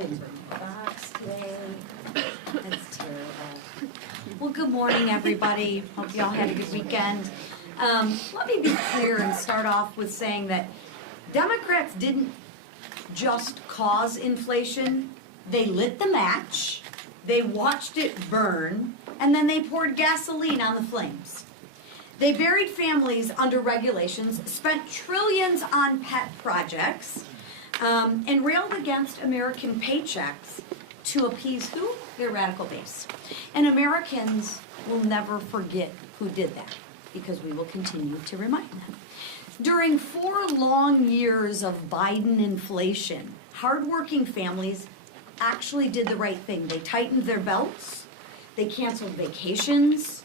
didn't bring my box today. That's terrible. Well, good morning, everybody. Hope you all had a good weekend. Let me be clear and start off with saying that Democrats didn't just cause inflation. They lit the match, they watched it burn, and then they poured gasoline on the flames. They buried families under regulations, spent trillions on pet projects, and railed against American paychecks to appease who? Their radical base. And Americans will never forget who did that, because we will continue to remind them. During 4 long years of Biden inflation, hardworking families actually did the right thing. They tightened their belts, they canceled vacations,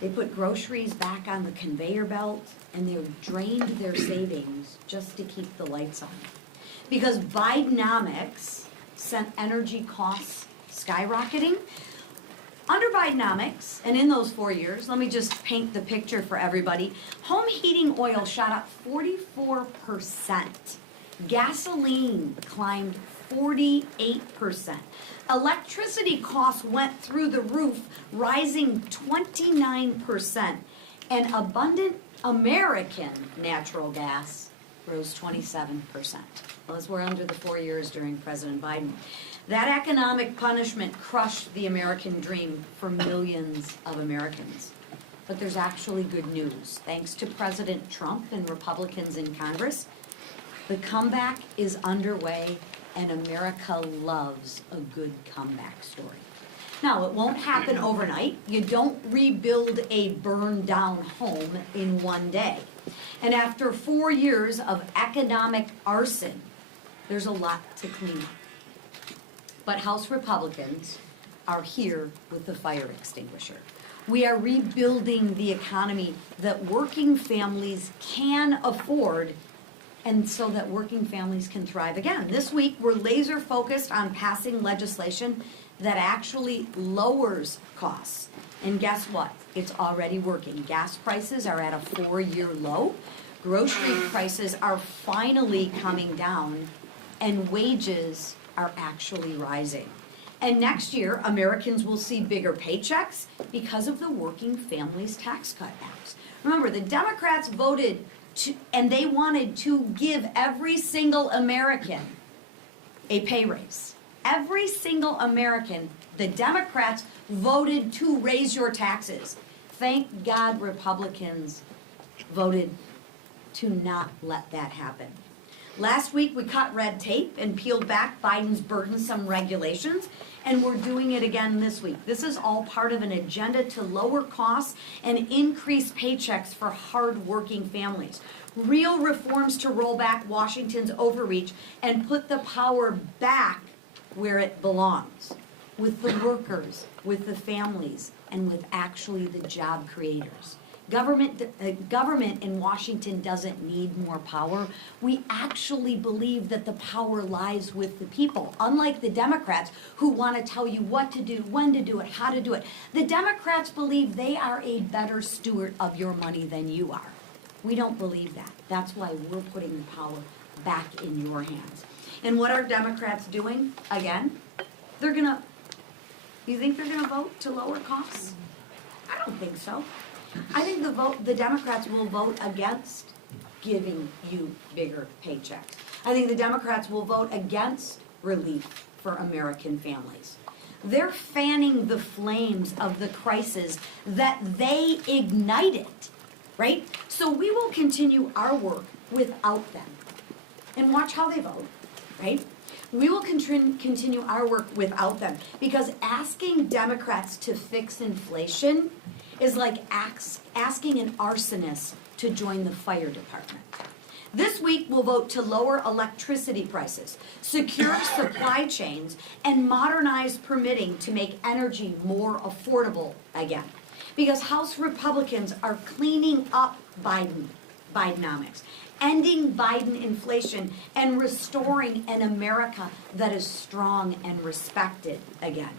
they put groceries back on the conveyor belt, and they drained their savings just to keep the lights on. Because Bidenomics sent energy costs skyrocketing. Under Bidenomics, and in those 4 years, let me just paint the picture for everybody. Home heating oil shot up 44%. Gasoline climbed 48%. Electricity costs went through the roof, rising 29%. And abundant American natural gas rose 27%. Those were under the 4 years during President Biden. That economic punishment crushed the American dream for millions of Americans. But there's actually good news. Thanks to President Trump and Republicans in Congress, the comeback is underway, and America loves a good comeback story. Now, it won't happen overnight. You don't rebuild a burned down home in one day. And after 4 years of economic arson, there's a lot to clean up. But House Republicans are here with the fire extinguisher. We are rebuilding the economy that working families can afford, and so that working families can thrive again. This week, we're laser focused on passing legislation that actually lowers costs. And guess what? It's already working. Gas prices are at a 4-year low. Grocery prices are finally coming down, and wages are actually rising. And next year, Americans will see bigger paychecks because of the Working Families Tax Cut Act. Remember, the Democrats voted and they wanted to give every single American a pay raise. Every single American, the Democrats voted to raise your taxes. Thank God Republicans voted to not let that happen. Last week, we cut red tape and peeled back Biden's burdensome regulations, and we're doing it again this week. This is all part of an agenda to lower costs and increase paychecks for hard-working families. Real reforms to roll back Washington's overreach and put the power back where it belongs, with the workers, with the families, and with actually the job creators. Government in Washington doesn't need more power. We actually believe that the power lies with the people, unlike the Democrats who want to tell you what to do, when to do it, how to do it. The Democrats believe they are a better steward of your money than you are. We don't believe that. That's why we're putting the power back in your hands. And what are Democrats doing? Again, you think they're gonna vote to lower costs? I don't think so. I think the Democrats will vote against giving you bigger paychecks. I think the Democrats will vote against relief for American families. They're fanning the flames of the crisis that they ignited, right? So we will continue our work without them. And watch how they vote, right? We will continue our work without them, because asking Democrats to fix inflation is like asking an arsonist to join the fire department. This week, we'll vote to lower electricity prices, secure supply chains, and modernize permitting to make energy more affordable again. Because House Republicans are cleaning up Bidenomics, ending Biden inflation, and restoring an America that is strong and respected again.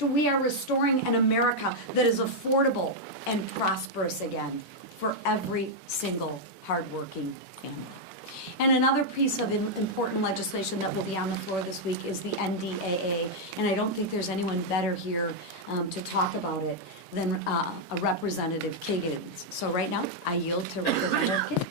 We are restoring an America that is affordable and prosperous again for every single hardworking family. And another piece of important legislation that will be on the floor this week is the NDAA, and I don't think there's anyone better here to talk about it than a Representative Kiggins. So right now, I yield to Representative Kiggins.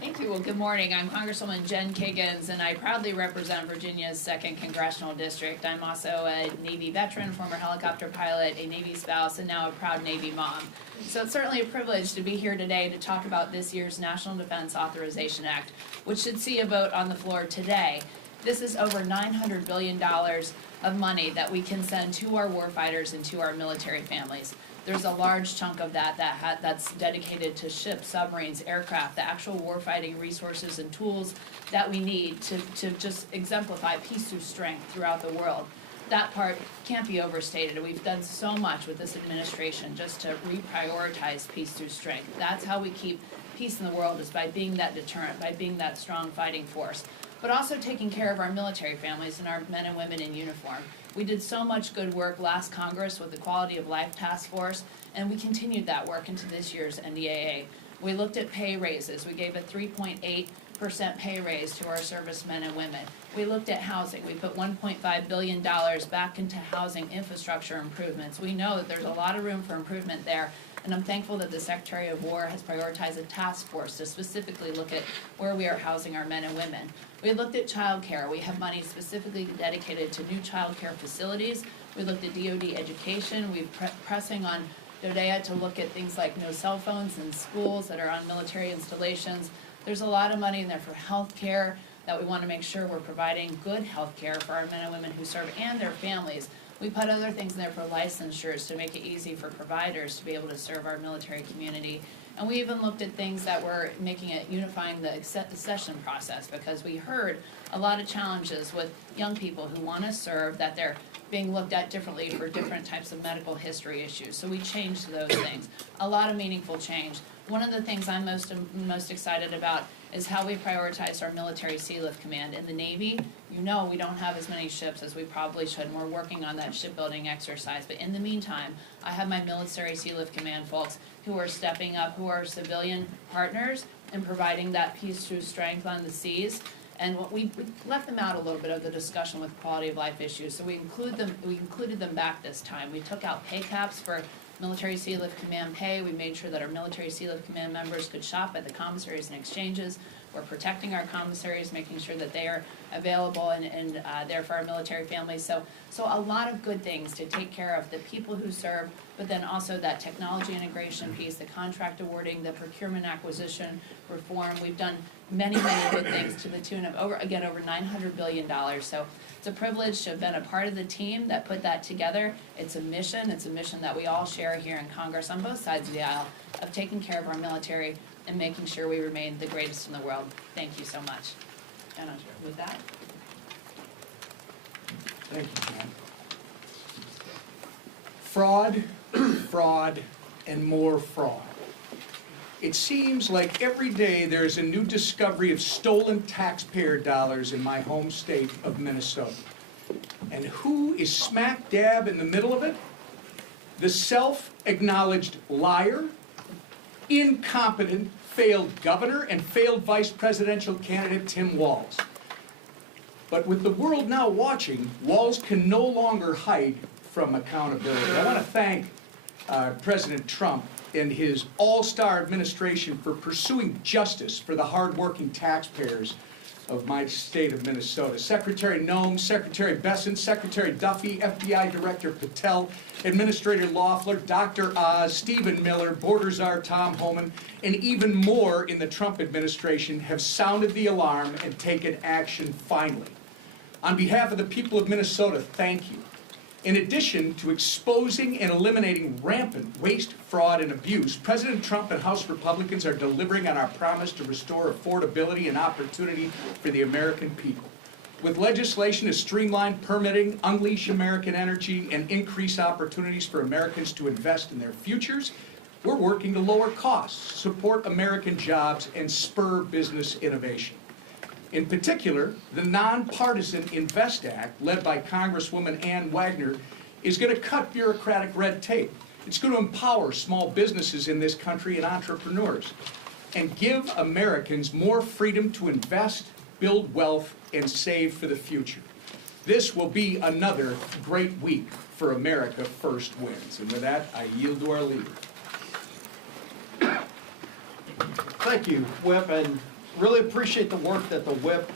Thank you. Well, good morning. I'm Congresswoman Jen Kiggins, and I proudly represent Virginia's 2nd Congressional District. I'm also a Navy veteran, former helicopter pilot, a Navy spouse, and now a proud Navy mom. So it's certainly a privilege to be here today to talk about this year's National Defense Authorization Act, which should see a vote on the floor today. This is over $900 billion of money that we can send to our warfighters and to our military families. There's a large chunk of that's dedicated to ships, submarines, aircraft, the actual warfighting resources and tools that we need to just exemplify peace through strength throughout the world. That part can't be overstated. We've done so much with this administration just to reprioritize peace through strength. That's how we keep peace in the world, is by being that deterrent, by being that strong fighting force, but also taking care of our military families and our men and women in uniform. We did so much good work last Congress with the Quality of Life Task Force, and we continued that work into this year's NDAA. We looked at pay raises. We gave a 3.8% pay raise to our servicemen and women. We looked at housing. We put $1.5 billion back into housing infrastructure improvements. We know that there's a lot of room for improvement there, and I'm thankful that the Secretary of War has prioritized a task force to specifically look at where we are housing our men and women. We looked at child care. We have money specifically dedicated to new child care facilities. We looked at DoD education. We're pressing on DoDEA to look at things like no cell phones in schools that are on military installations. There's a lot of money in there for health care, that we want to make sure we're providing good health care for our men and women who serve and their families. We put other things in there for licensures to make it easy for providers to be able to serve our military community. And we even looked at things that were making it, unifying the accession process, because we heard a lot of challenges with young people who want to serve, that they're being looked at differently for different types of medical history issues. So we changed those things. A lot of meaningful change. One of the things I'm most excited about is how we prioritize our military Sea Lift Command. In the Navy, you know we don't have as many ships as we probably should, and we're working on that shipbuilding exercise. But in the meantime, I have my military Sea Lift Command folks who are stepping up, who are civilian partners and providing that peace through strength on the seas. And we left them out a little bit of the discussion with quality of life issues, so we included them back this time. We took out pay caps for military Sea Lift Command pay. We made sure that our military Sea Lift Command members could shop at the commissaries and exchanges. We're protecting our commissaries, making sure that they are available and there for our military families. So a lot of good things to take care of the people who serve, but then also that technology integration piece, the contract awarding, the procurement acquisition reform. We've done many, many good things to the tune of over $900 billion. So it's a privilege to have been a part of the team that put that together. It's a mission that we all share here in Congress on both sides of the aisle, of taking care of our military and making sure we remain the greatest in the world. Thank you so much. And with that. Thank you, Jan. Fraud, fraud, and more fraud. It seems like every day there's a new discovery of stolen taxpayer dollars in my home state of Minnesota. And who is smack dab in the middle of it? The self-acknowledged liar, incompetent, failed governor, and failed vice presidential candidate Tim Walz. But with the world now watching, Walz can no longer hide from accountability. I want to thank President Trump and his all-star administration for pursuing justice for the hard-working taxpayers of my state of Minnesota. Secretary Noem, Secretary Besson, Secretary Duffy, FBI Director Patel, Administrator Loeffler, Dr. Oz, Stephen Miller, Border Czar Tom Homan, and even more in the Trump administration have sounded the alarm and taken action finally. On behalf of the people of Minnesota, thank you. In addition to exposing and eliminating rampant waste, fraud, and abuse, President Trump and House Republicans are delivering on our promise to restore affordability and opportunity for the American people. With legislation to streamline permitting, unleash American energy, and increase opportunities for Americans to invest in their futures, we're working to lower costs, support American jobs, and spur business innovation. In particular, the nonpartisan INVEST Act, led by Congresswoman Ann Wagner, is going to cut bureaucratic red tape. It's going to empower small businesses in this country and entrepreneurs. and give Americans more freedom to invest, build wealth, and save for the future. This will be another great week for America First Wins. And with that, I yield to our leader. Thank you, Whip, and really appreciate the work that the Whip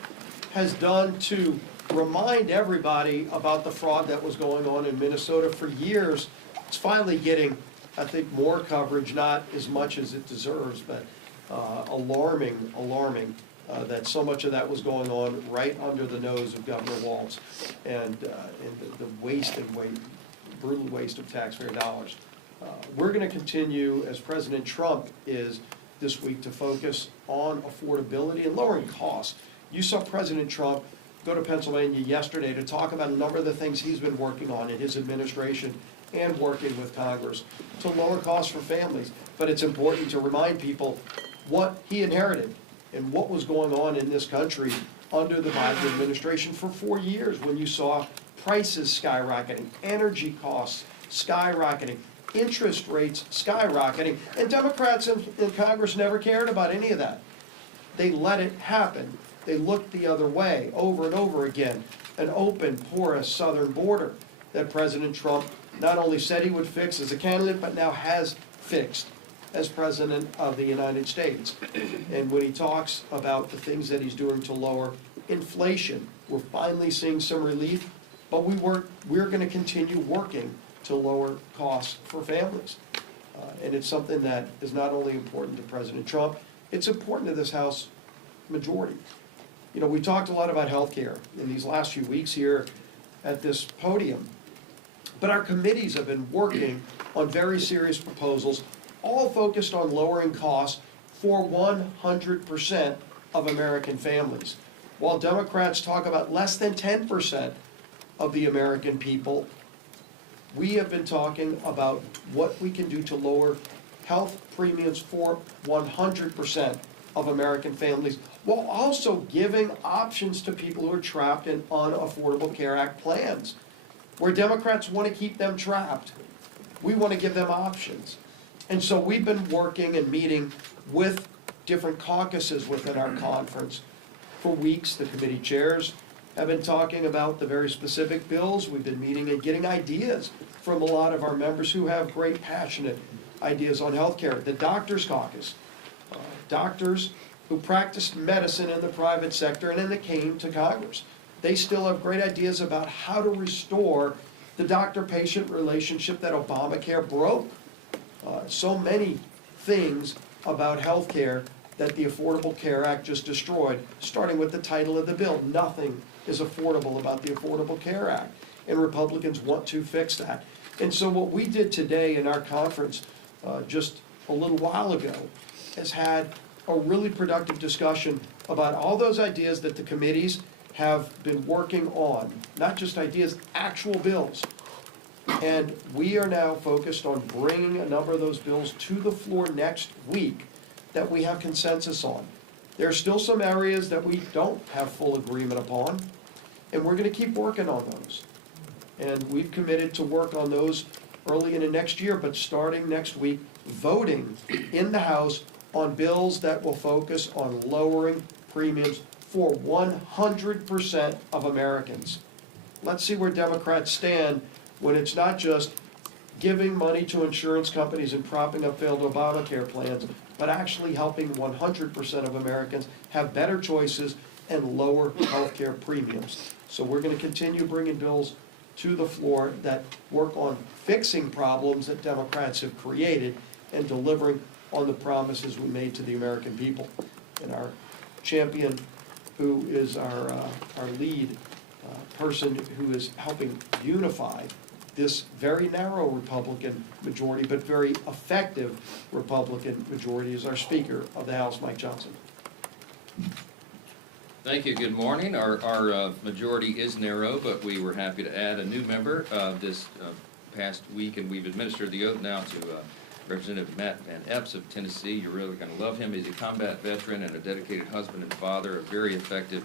has done to remind everybody about the fraud that was going on in Minnesota for years. It's finally getting, I think, more coverage, not as much as it deserves, but alarming that so much of that was going on right under the nose of Governor Walz, and the brutal waste of taxpayer dollars. We're going to continue, as President Trump is this week, to focus on affordability and lowering costs. You saw President Trump go to Pennsylvania yesterday to talk about a number of the things he's been working on in his administration and working with Congress to lower costs for families. But it's important to remind people what he inherited and what was going on in this country under the Biden administration for 4 years, when you saw prices skyrocketing, energy costs skyrocketing, interest rates skyrocketing, and Democrats in Congress never cared about any of that. They let it happen. They looked the other way over and over again. An open, porous southern border that President Trump not only said he would fix as a candidate, but now has fixed as President of the United States. And when he talks about the things that he's doing to lower inflation, we're finally seeing some relief, but we're going to continue working to lower costs for families. And it's something that is not only important to President Trump, it's important to this House majority. You know, we talked a lot about health care in these last few weeks here at this podium, but our committees have been working on very serious proposals, all focused on lowering costs for 100% of American families. While Democrats talk about less than 10% of the American people, we have been talking about what we can do to lower health premiums for 100% of American families, while also giving options to people who are trapped in unaffordable Care Act plans. Where Democrats want to keep them trapped, we want to give them options. And so we've been working and meeting with different caucuses within our conference for weeks. The committee chairs have been talking about the very specific bills. We've been meeting and getting ideas from a lot of our members who have great, passionate ideas on health care. The Doctors Caucus, doctors who practiced medicine in the private sector and then they came to Congress. They still have great ideas about how to restore the doctor-patient relationship that Obamacare broke. So many things about health care that the Affordable Care Act just destroyed, starting with the title of the bill. Nothing is affordable about the Affordable Care Act, and Republicans want to fix that. And so what we did today in our conference just a little while ago has had a really productive discussion about all those ideas that the committees have been working on, not just ideas, actual bills. And we are now focused on bringing a number of those bills to the floor next week that we have consensus on. There are still some areas that we don't have full agreement upon, and we're going to keep working on those. And we've committed to work on those early in the next year, but starting next week, voting in the House on bills that will focus on lowering premiums for 100% of Americans. Let's see where Democrats stand when it's not just giving money to insurance companies and propping up failed Obamacare plans, but actually helping 100% of Americans have better choices and lower health care premiums. So we're going to continue bringing bills to the floor that work on fixing problems that Democrats have created and delivering on the promises we made to the American people. And our champion, who is our lead person who is helping unify this very narrow Republican majority, but very effective Republican majority, is our Speaker of the House, Mike Johnson. Thank you. Good morning. Our majority is narrow, but we were happy to add a new member this past week, and we've administered the oath now to Representative Matt Van Epps of Tennessee. You're really going to love him. He's a combat veteran and a dedicated husband and father, a very effective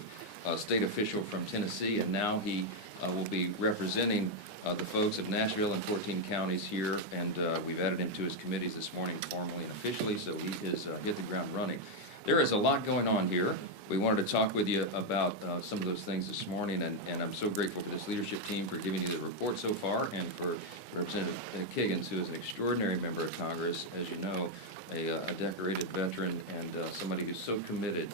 state official from Tennessee, and now he will be representing the folks of Nashville and 14 counties here, and we've added him to his committees this morning formally and officially, so he is hit the ground running. There is a lot going on here. We wanted to talk with you about some of those things this morning, and I'm so grateful for this leadership team for giving you the report so far, and for Representative Kiggins, who is an extraordinary member of Congress, as you know, a decorated veteran, and somebody who's so committed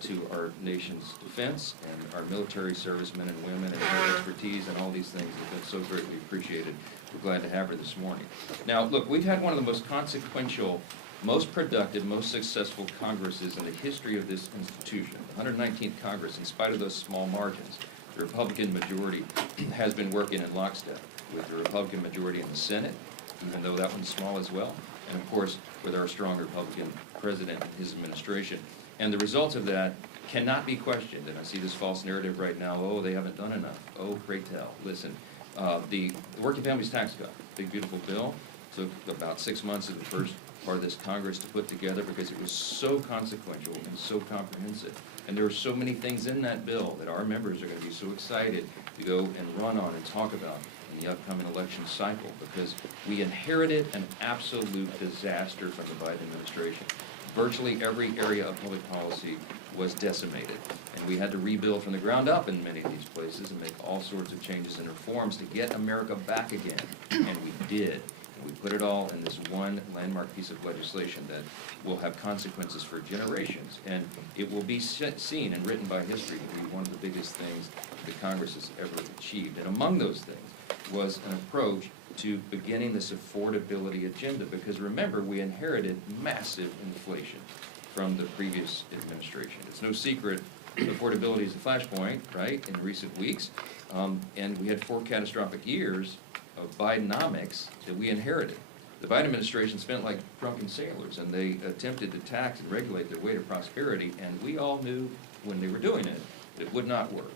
to our nation's defense and our military servicemen and women, and her expertise and all these things have been so greatly appreciated. We're glad to have her this morning. Now, look, we've had one of the most consequential, most productive, most successful Congresses in the history of this institution, the 119th Congress. In spite of those small margins, the Republican majority has been working in lockstep with the Republican majority in the Senate, even though that one's small as well, and of course with our strong Republican president and his administration. And the results of that cannot be questioned. And I see this false narrative right now, oh, they haven't done enough. Oh, pray tell. Listen, the Working Families Tax Cut, big beautiful bill, took about 6 months of the first part of this Congress to put together because it was so consequential and so comprehensive. And there are so many things in that bill that our members are going to be so excited to go and run on and talk about in the upcoming election cycle, because we inherited an absolute disaster from the Biden administration. Virtually every area of public policy was decimated, and we had to rebuild from the ground up in many of these places and make all sorts of changes and reforms to get America back again, and we did. And we put it all in this one landmark piece of legislation that will have consequences for generations, and it will be seen and written by history to be one of the biggest things that Congress has ever achieved. And among those things was an approach to beginning this affordability agenda, because remember, we inherited massive inflation from the previous administration. It's no secret affordability is a flashpoint, right, in recent weeks, and we had 4 catastrophic years of Bidenomics that we inherited. The Biden administration spent like drunken sailors, and they attempted to tax and regulate their way to prosperity, and we all knew when they were doing it that it would not work.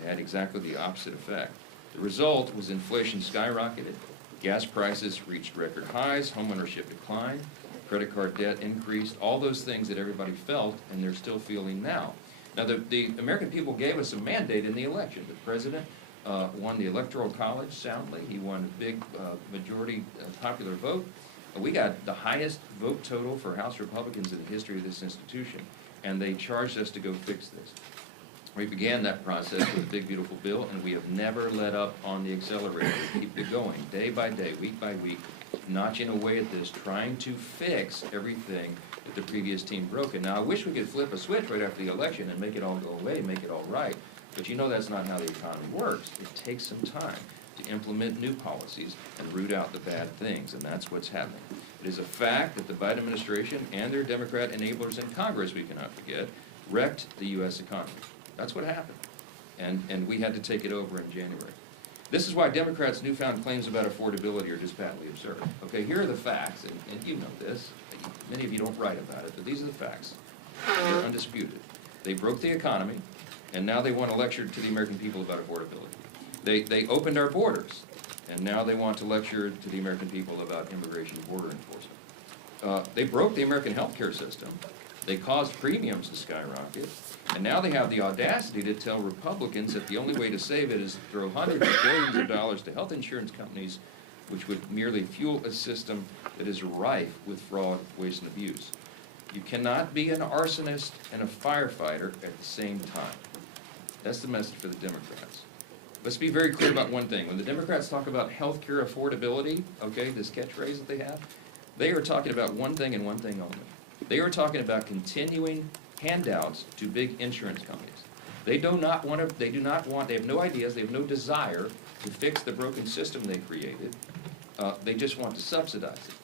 It had exactly the opposite effect. The result was inflation skyrocketed, gas prices reached record highs, homeownership declined, credit card debt increased, all those things that everybody felt and they're still feeling now. Now, the American people gave us a mandate in the election. The president won the Electoral College soundly. He won a big majority popular vote. We got the highest vote total for House Republicans in the history of this institution, and they charged us to go fix this. We began that process with a big, beautiful bill, and we have never let up on the accelerator. We keep it going, day by day, week by week, notching away at this, trying to fix everything that the previous team broke. And now, I wish we could flip a switch right after the election and make it all go away, make it all right. But you know that's not how the economy works. It takes some time to implement new policies and root out the bad things, and that's what's happening. It is a fact that the Biden administration and their Democrat enablers in Congress, we cannot forget, wrecked the U.S. economy. That's what happened, and we had to take it over in January. This is why Democrats' newfound claims about affordability are just patently absurd. Okay, here are the facts, and you know this. Many of you don't write about it, but these are the facts. They're undisputed. They broke the economy, and now they want to lecture to the American people about affordability. They opened our borders, and now they want to lecture to the American people about immigration and border enforcement. They broke the American health care system. They caused premiums to skyrocket, and now they have the audacity to tell Republicans that the only way to save it is to throw hundreds of billions of dollars to health insurance companies, which would merely fuel a system that is rife with fraud, waste, and abuse. You cannot be an arsonist and a firefighter at the same time. That's the message for the Democrats. Let's be very clear about one thing. When the Democrats talk about health care affordability, okay, this catchphrase that they have, they are talking about one thing and one thing only. They are talking about continuing handouts to big insurance companies. They have no ideas, they have no desire to fix the broken system they created. They just want to subsidize it.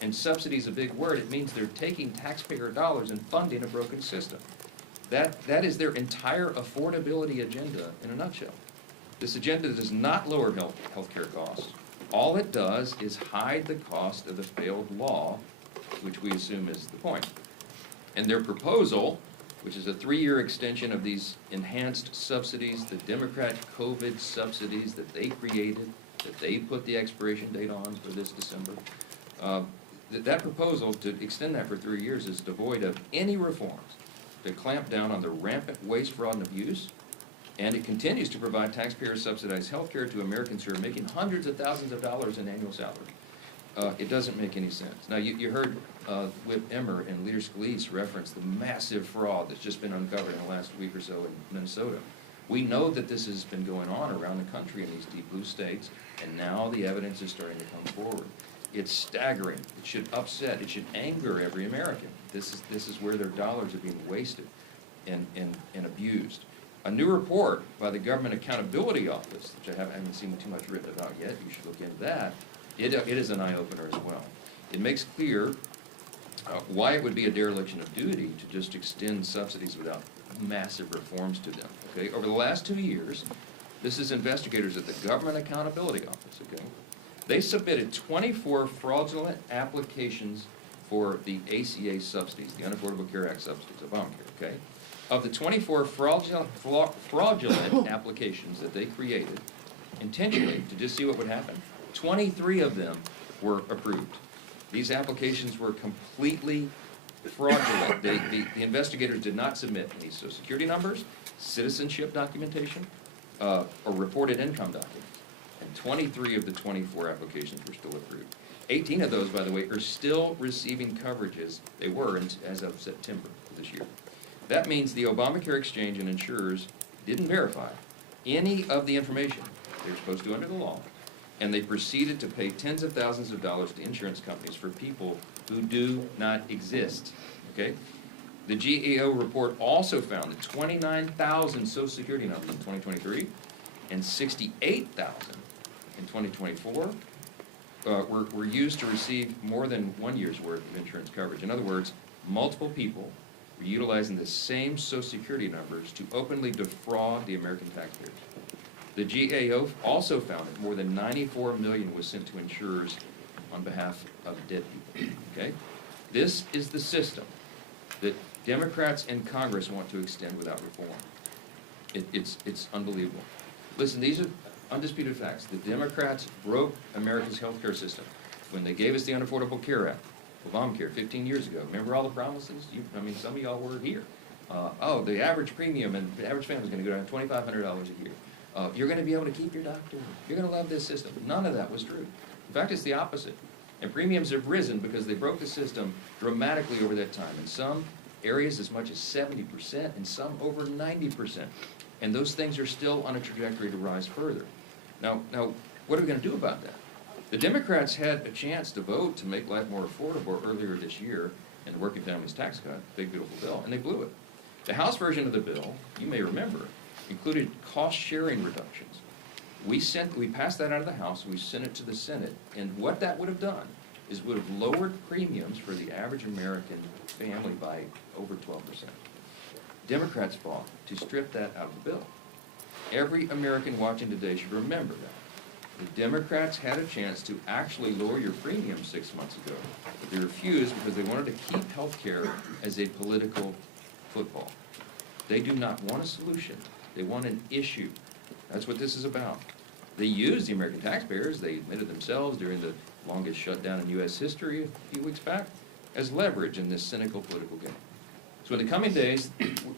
And subsidy is a big word. It means they're taking taxpayer dollars and funding a broken system. That is their entire affordability agenda in a nutshell. This agenda does not lower health care costs. All it does is hide the cost of the failed law, which we assume is the point. And their proposal, which is a 3-year extension of these enhanced subsidies, the Democrat COVID subsidies that they created, that they put the expiration date on for this December, that proposal to extend that for 3 years is devoid of any reforms to clamp down on the rampant waste, fraud, and abuse And it continues to provide taxpayer-subsidized health care to Americans who are making hundreds of thousands of dollars in annual salary. It doesn't make any sense. Now, you heard Whip Emmer and Leader Scalise reference the massive fraud that's just been uncovered in the last week or so in Minnesota. We know that this has been going on around the country in these deep blue states, and now the evidence is starting to come forward. It's staggering. It should upset. It should anger every American. This is where their dollars are being wasted and abused. A new report by the Government Accountability Office, which I haven't seen too much written about yet, you should look into that. It is an eye-opener as well. It makes clear why it would be a dereliction of duty to just extend subsidies without massive reforms to them. Okay, over the last 2 years, this is investigators at the Government Accountability Office. Okay, they submitted 24 fraudulent applications for the ACA subsidies, the Unaffordable Care Act subsidies, Obamacare. Okay, of the 24 fraudulent applications that they created intentionally to just see what would happen, 23 of them were approved. These applications were completely fraudulent. The investigators did not submit any Social Security numbers, citizenship documentation, or reported income documents. And 23 of the 24 applications were still approved. 18 of those, by the way, are still receiving coverages they were as of September of this year. That means the Obamacare exchange and insurers didn't verify any of the information they were supposed to under the law, and they proceeded to pay tens of thousands of dollars to insurance companies for people who do not exist, okay? The GAO report also found that 29,000 Social Security numbers in 2023 and 68,000 in 2024 were used to receive more than 1 year's worth of insurance coverage. In other words, multiple people were utilizing the same Social Security numbers to openly defraud the American taxpayers. The GAO also found that more than $94 million was sent to insurers on behalf of dead people. Okay? This is the system that Democrats in Congress want to extend without reform. It's unbelievable. Listen, these are undisputed facts. The Democrats broke America's health care system when they gave us the Unaffordable Care Act, Obamacare, 15 years ago. Remember all the promises? Some of y'all were here. The average premium and the average family is going to go down $2,500 a year. You're going to be able to keep your doctor. You're going to love this system. None of that was true. In fact, it's the opposite. And premiums have risen because they broke the system dramatically over that time. In some areas, as much as 70%, and some over 90%. And those things are still on a trajectory to rise further. Now, what are we going to do about that? The Democrats had a chance to vote to make life more affordable earlier this year in the Working Families Tax Cut, big beautiful bill, and they blew it. The House version of the bill, you may remember, included cost-sharing reductions. We passed that out of the House, and we sent it to the Senate, and what that would have done is would have lowered premiums for the average American family by over 12%. Democrats fought to strip that out of the bill. Every American watching today should remember that. The Democrats had a chance to actually lower your premium 6 months ago, but they refused because they wanted to keep health care as a political football. They do not want a solution. They want an issue. That's what this is about. They used the American taxpayers, they admitted themselves during the longest shutdown in U.S. history a few weeks back, as leverage in this cynical political game. So in the coming days,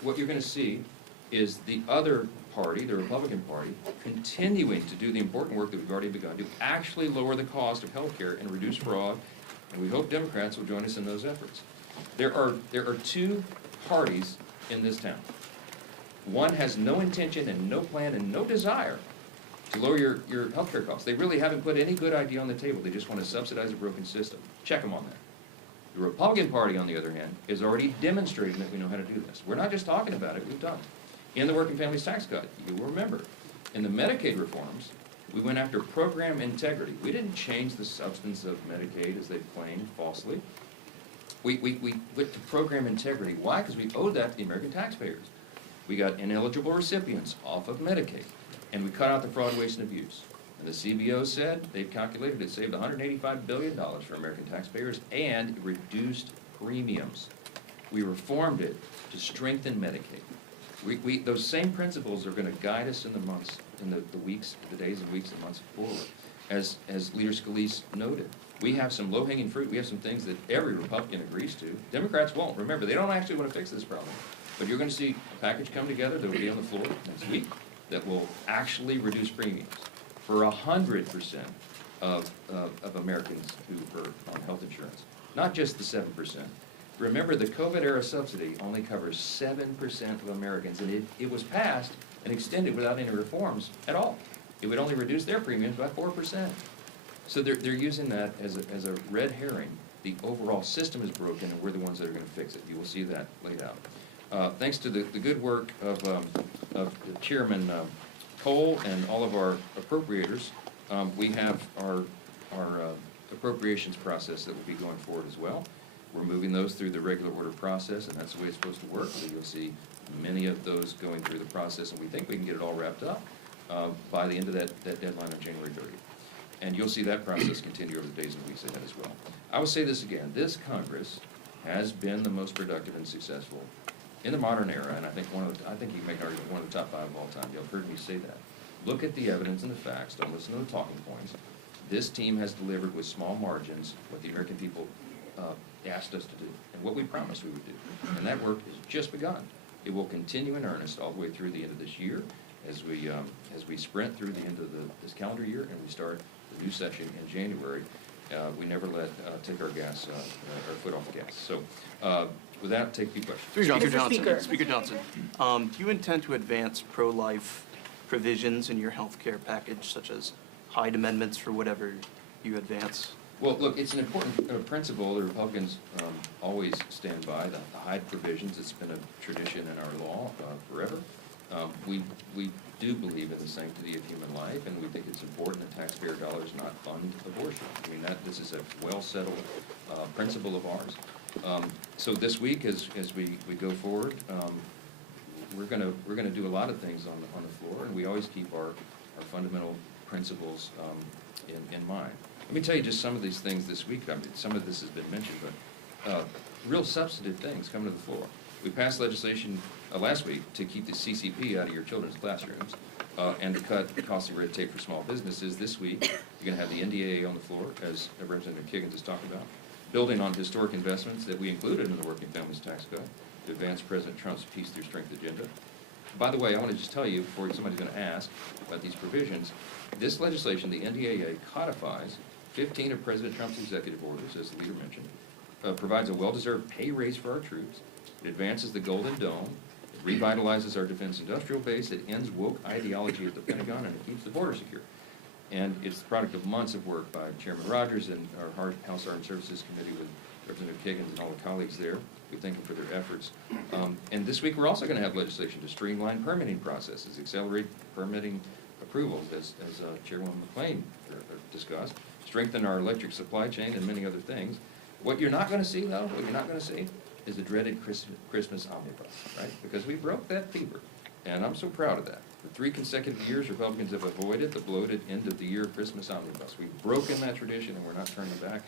what you're going to see is the other party, the Republican Party, continuing to do the important work that we've already begun to actually lower the cost of health care and reduce fraud, and we hope Democrats will join us in those efforts. There are two parties in this town. One has no intention and no plan and no desire to lower your health care costs. They really haven't put any good idea on the table. They just want to subsidize a broken system. Check them on that. The Republican Party, on the other hand, is already demonstrating that we know how to do this. We're not just talking about it, we've done it. In the Working Families Tax Cut, you will remember, in the Medicaid reforms, we went after program integrity. We didn't change the substance of Medicaid, as they've claimed falsely. We went to program integrity. Why? Because we owed that to the American taxpayers. We got ineligible recipients off of Medicaid, and we cut out the fraud, waste, and abuse. And the CBO said they've calculated it saved $185 billion for American taxpayers and reduced premiums. We reformed it to strengthen Medicaid. Those same principles are going to guide us in the months, in the weeks, the days and weeks and months forward. As Leader Scalise noted, we have some low-hanging fruit. We have some things that every Republican agrees to. Democrats won't. Remember, they don't actually want to fix this problem. But you're going to see a package come together that will be on the floor next week. that will actually reduce premiums for 100% of Americans who are on health insurance, not just the 7%. Remember, the COVID-era subsidy only covers 7% of Americans, and it was passed and extended without any reforms at all. It would only reduce their premiums by 4%. So they're using that as a red herring. The overall system is broken, and we're the ones that are going to fix it. You will see that laid out. Thanks to the good work of Chairman Cole and all of our appropriators, we have our appropriations process that will be going forward as well. We're moving those through the regular order process, and that's the way it's supposed to work. So you'll see many of those going through the process, and we think we can get it all wrapped up by the end of that deadline of January 30th. And you'll see that process continue over the days and weeks ahead as well. I will say this again, this Congress has been the most productive and successful in the modern era, and I think you can make an argument one of the top 5 of all time. You've heard me say that. Look at the evidence and the facts, don't listen to the talking points. This team has delivered with small margins what the American people asked us to do, and what we promised we would do. And that work has just begun. It will continue in earnest all the way through the end of this year as we sprint through the end of this calendar year and we start the new session in January. We never take our foot off the gas. So with that, take a few questions. Speaker Johnson, do you intend to advance pro-life provisions in your health care package, such as Hyde amendments for whatever you advance? Well, look, it's an important principle. The Republicans always stand by the Hyde provisions. It's been a tradition in our law forever. We do believe in the sanctity of human life, and we think it's important that taxpayer dollars not fund abortion. I mean, this is a well-settled principle of ours. So this week, as we go forward, we're gonna do a lot of things on the floor, and we always keep our fundamental principles in mind. Let me tell you just some of these things this week. I mean, some of this has been mentioned, but real substantive things coming to the floor. We passed legislation last week to keep the CCP out of your children's classrooms and to cut costly red tape for small businesses. This week, you're going to have the NDAA on the floor, as Representative Kiggins has talked about, building on historic investments that we included in the Working Families Tax Code to advance President Trump's Peace Through Strength agenda. By the way, I want to just tell you, before somebody's going to ask about these provisions, this legislation, the NDAA, codifies 15 of President Trump's executive orders, as the leader mentioned, provides a well-deserved pay raise for our troops. It advances the Golden Dome. It revitalizes our defense industrial base. It ends woke ideology at the Pentagon, and it keeps the border secure. And it's the product of months of work by Chairman Rogers and our House Armed Services Committee with Representative Kiggins and all the colleagues there. We thank them for their efforts. And this week we're also going to have legislation to streamline permitting processes, accelerate permitting approvals, as Chairwoman McClain discussed, strengthen our electric supply chain, and many other things. What you're not going to see, though, is the dreaded Christmas omnibus, right? Because we broke that fever, and I'm so proud of that. For 3 consecutive years, Republicans have avoided the bloated end-of-the-year Christmas omnibus. We've broken that tradition, and we're not turning back.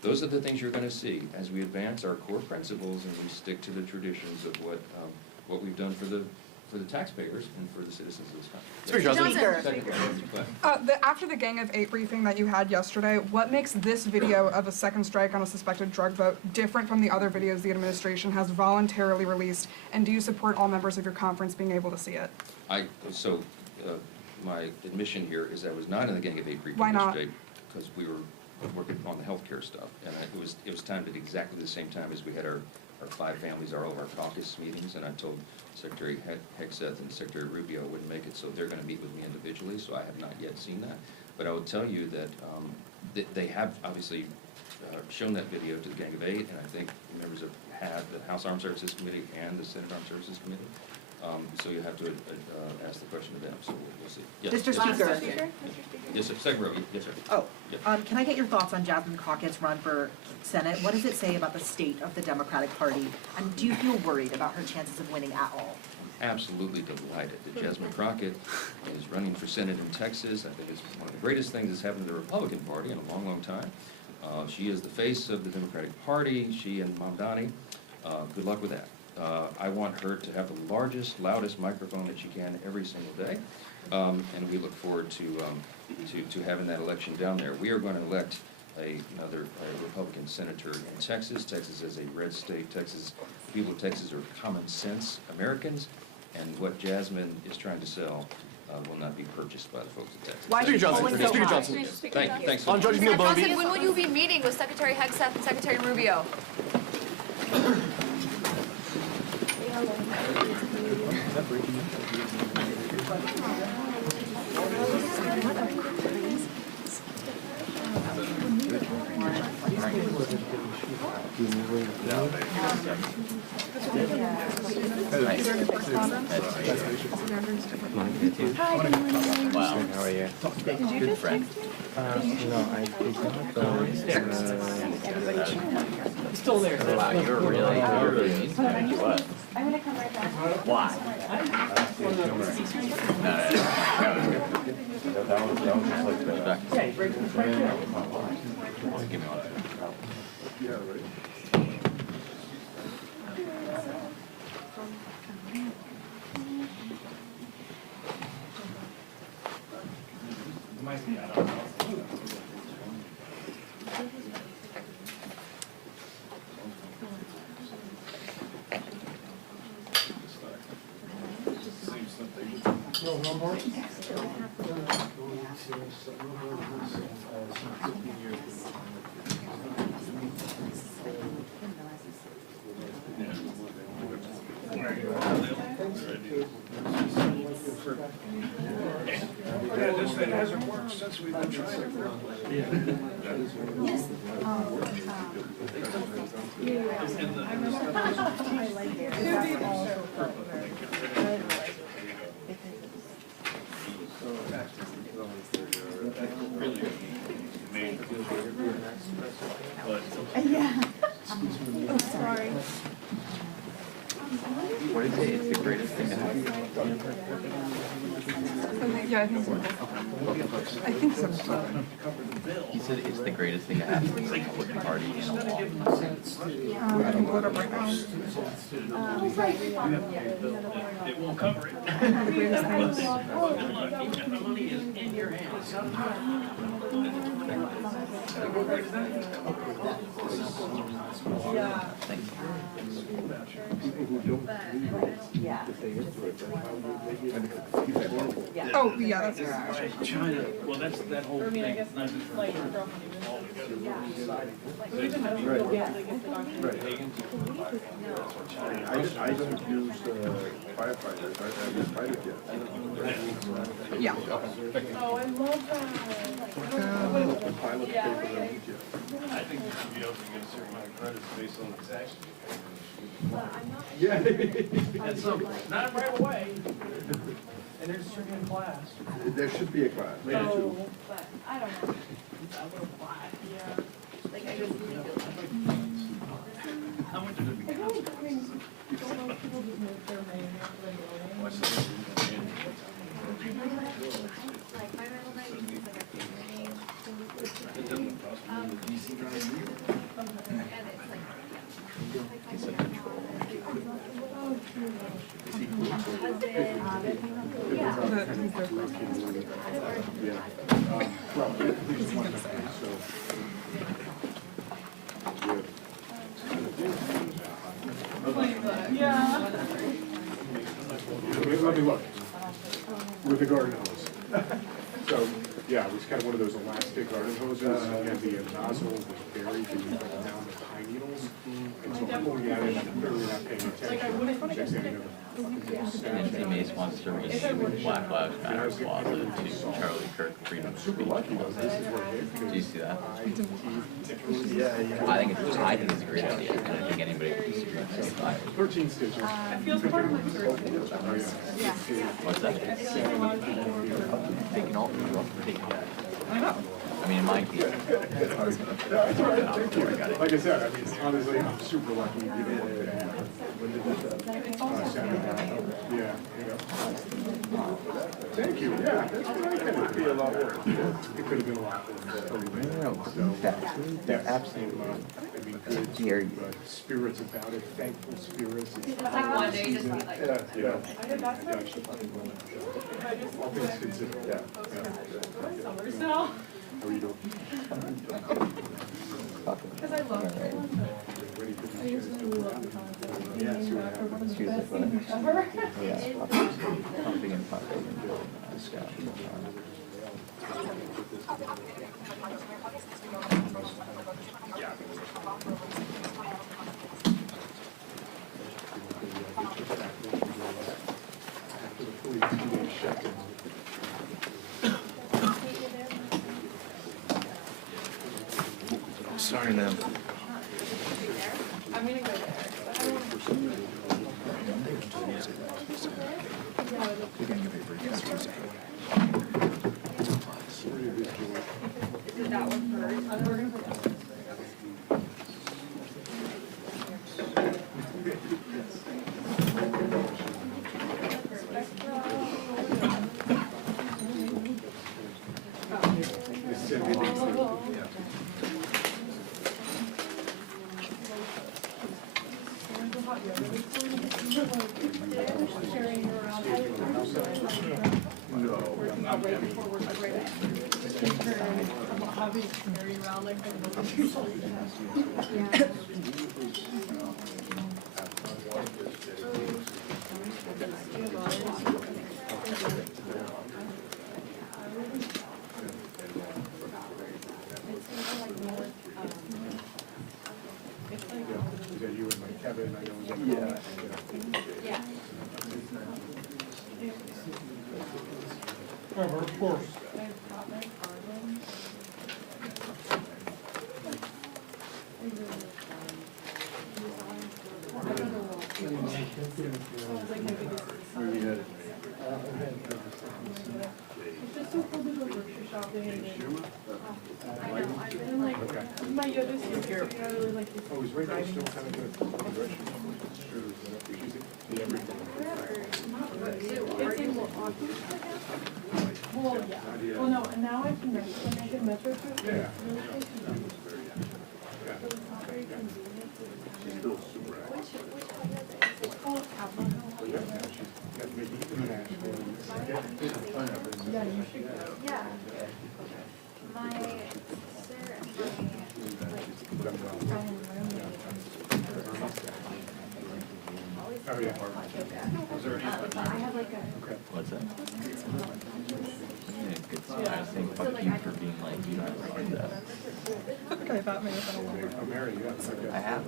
Those are the things you're going to see as we advance our core principles and we stick to the traditions of what we've done for the taxpayers and for the citizens of this country. After the Gang of 8 briefing that you had yesterday, what makes this video of a second strike on a suspected drug vote different from the other videos the administration has voluntarily released? And do you support all members of your conference being able to see it? My admission here is I was not in the Gang of 8 briefing Why not? yesterday because we were working on the healthcare stuff, and it was timed at exactly the same time as we had our 5 families, all of our caucus meetings, and I told Secretary Hegseth and Secretary Rubio I wouldn't make it, so they're going to meet with me individually, so I have not yet seen that. But I will tell you that they have obviously shown that video to the Gang of 8, and I think members have had the House Armed Services Committee and the Senate Armed Services Committee. So you have to ask the question of them, so we'll see. Yes. Mr. Speaker. Yes, sir. Second row. Yes, sir. Oh, Yeah. can I get your thoughts on Jasmine Crockett's run for Senate? What does it say about the state of the Democratic Party? And do you feel worried about her chances of winning at all? Absolutely delighted that Jasmine Crockett is running for Senate in Texas. I think it's one of the greatest things that's happened to the Republican Party in a long, long time. She is the face of the Democratic Party, she and Mamdani. Good luck with that. I want her to have the largest, loudest microphone that she can every single day, and we look forward to having that election down there. We are going to elect another Republican senator in Texas. Texas is a red state. People of Texas are common sense Americans, and what Jasmine is trying to sell will not be purchased by the folks at Texas. Why Speaker Johnson, polling so Speaker high? Johnson. Thanks. On Judge Neil Johnson, Bovee. when will you be meeting with Secretary Hegseth and Secretary Rubio? How are you? Good friend. No, I did not. Still there. Wow, you're really mean to me. What? I'm gonna come right back. Why? Yeah, he breaks right there. Give me one. It hasn't worked since we've been trying. What is it? It's the greatest thing to happen. Yeah, I think so. I think so. He said it's the greatest thing to happen to the Republican Party in a long time. I can pull it up right now. It won't cover it. The greatest things. The money is in your hands. Oh, yeah, that's China, well, that's that whole thing. Not just I don't use firefighters, I use fighter jets. yeah. Oh, I love that. The pilots pay for their own jets. I think you should be able to get a certain amount of credits based on its action. Yeah. And so, not right away. And there's a certain class. There should be a class, maybe two. But I don't know. A little black. Yeah. Like I just really feel How much did it become? What's the like my middle name is like a family name. It doesn't cost me the DC drive. And it's like Let me look. With the garden hose. So, yeah, it was kind of one of those elastic garden hoses, and the nozzle was buried in the down the pine needles. And so I'm pulling that in, I'm clearly not paying attention. Next thing you know, Nancy Mace wants to rename Black Lives Matter Plaza to Charlie Kirk Freedom Speech Plaza. Do you see that? I think it's a great idea. I don't think anybody would disagree with this. 13 stitches. What's that? Taking all I mean, in my case. Like I said, I mean, honestly, I'm super lucky to be the one that had Saturday. Yeah, you know. Thank you, yeah, that's what I kind of be a lot worse. It could have been a lot worse. They're absolutely, I mean, good, but spirits about it, thankful spirits. It's like one day just be like. Yeah. All things considered, yeah. How are you doing? Because I love it. Ready for these guys to go out? Yeah. Excuse me, but pumping and pumping and doing scout. After the 42-day shutdown. Sorry, ma'am. I'm gonna go there. But I don't Did that one first? Is that you and like Kevin? I know. Yeah. Of course. It's just so cool to go grocery shopping and then, I know, I've been like, my yoga studio, I really like this. Oh, is radio still kind of good? It's in well, yeah. Well, no, and now I can make a metro trip. It's Yeah. really close to me. So it's not very convenient. It's called Kaplan. Yeah, you should go. Yeah. My sister and Oh, yeah. I have like a. What's that? Yeah, good stuff. I think fuck you for being like, you don't like that. Okay, that may have been a little. Oh, Mary, you got okay. I have.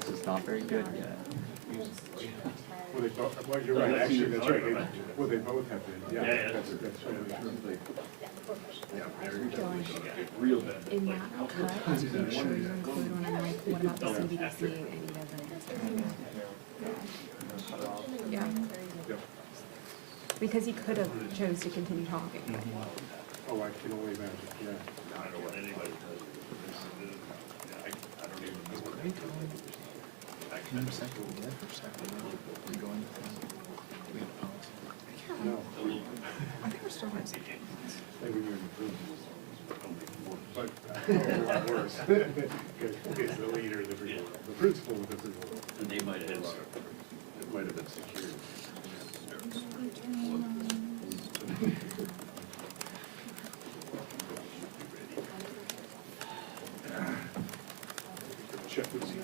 This is not very good yet. Well, they both, well, you're right, actually, that's right. Well, they both have been, yeah, that's really. Real bad. In that cut, make sure you include when I'm like, what about the CBDC, and he doesn't. Yeah. Because he could have chose to continue talking. Oh, I can only imagine, yeah. I don't know what anybody does. I don't even know what they do. No. I think we're still going to Maybe you're in the room. But, a lot worse. It's the leader, the principal of the principal. And they might have had, it might have been secured. Check with you.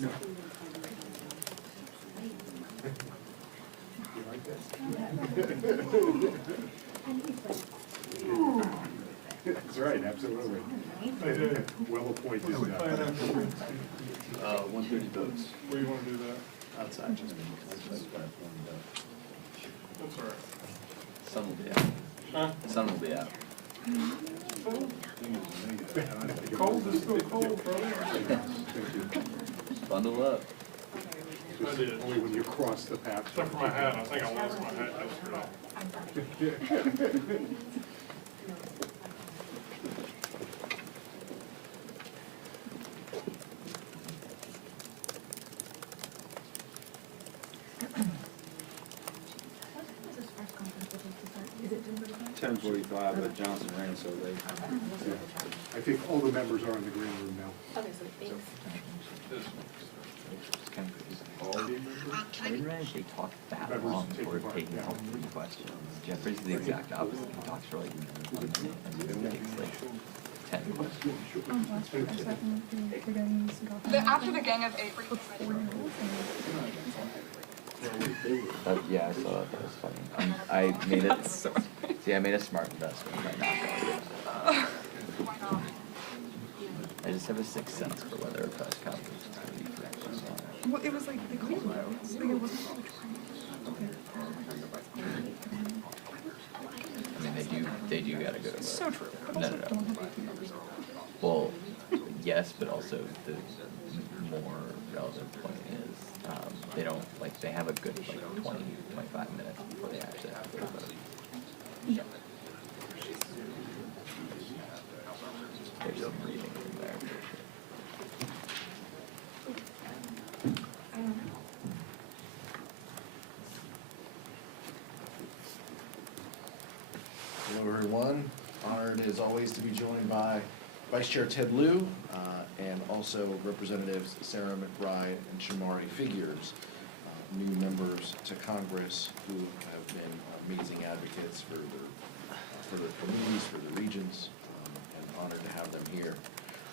No. You like that? That's right, absolutely. Well appointed. 130 votes. Where do you wanna do that? Outside. That's all right. Sun will be out. Huh? Sun will be out. Cold is still cold, brother. Bundle up. I did. Only when you cross the path. Except for my hat, I think I lost my hat yesterday. 10:45, but Johnson ran so late. I think all the members are in the green room now. Okay, so thanks. All the members? I didn't realize they talked that Members long taking before part, taking yeah. all 3 questions. Jeffrey's the exact opposite. He talks for like 1 minute and then takes like 10 questions. After the Gang of 8 briefing. Yeah, I saw that. That was funny. I made it. See, I made a smart investment by not going. Why not? I just have a 6th sense for whether a press conference is going to be correct or not. Well, it was like, they called low, so it wasn't. I mean, they do gotta go to vote. So true. But No, also no, don't no. have 18 members. Well, yes, but also the more relevant point is, they don't, like, they have a good, like, 20, 25 minutes before they actually have to go to vote. Yeah. There's some reading from there. Hello, everyone. Honored as always to be joined by Vice Chair Ted Lieu and also Representatives Sarah McBride and Shamari Figures, new members to Congress who have been amazing advocates for their communities, for the regions, and honored to have them here.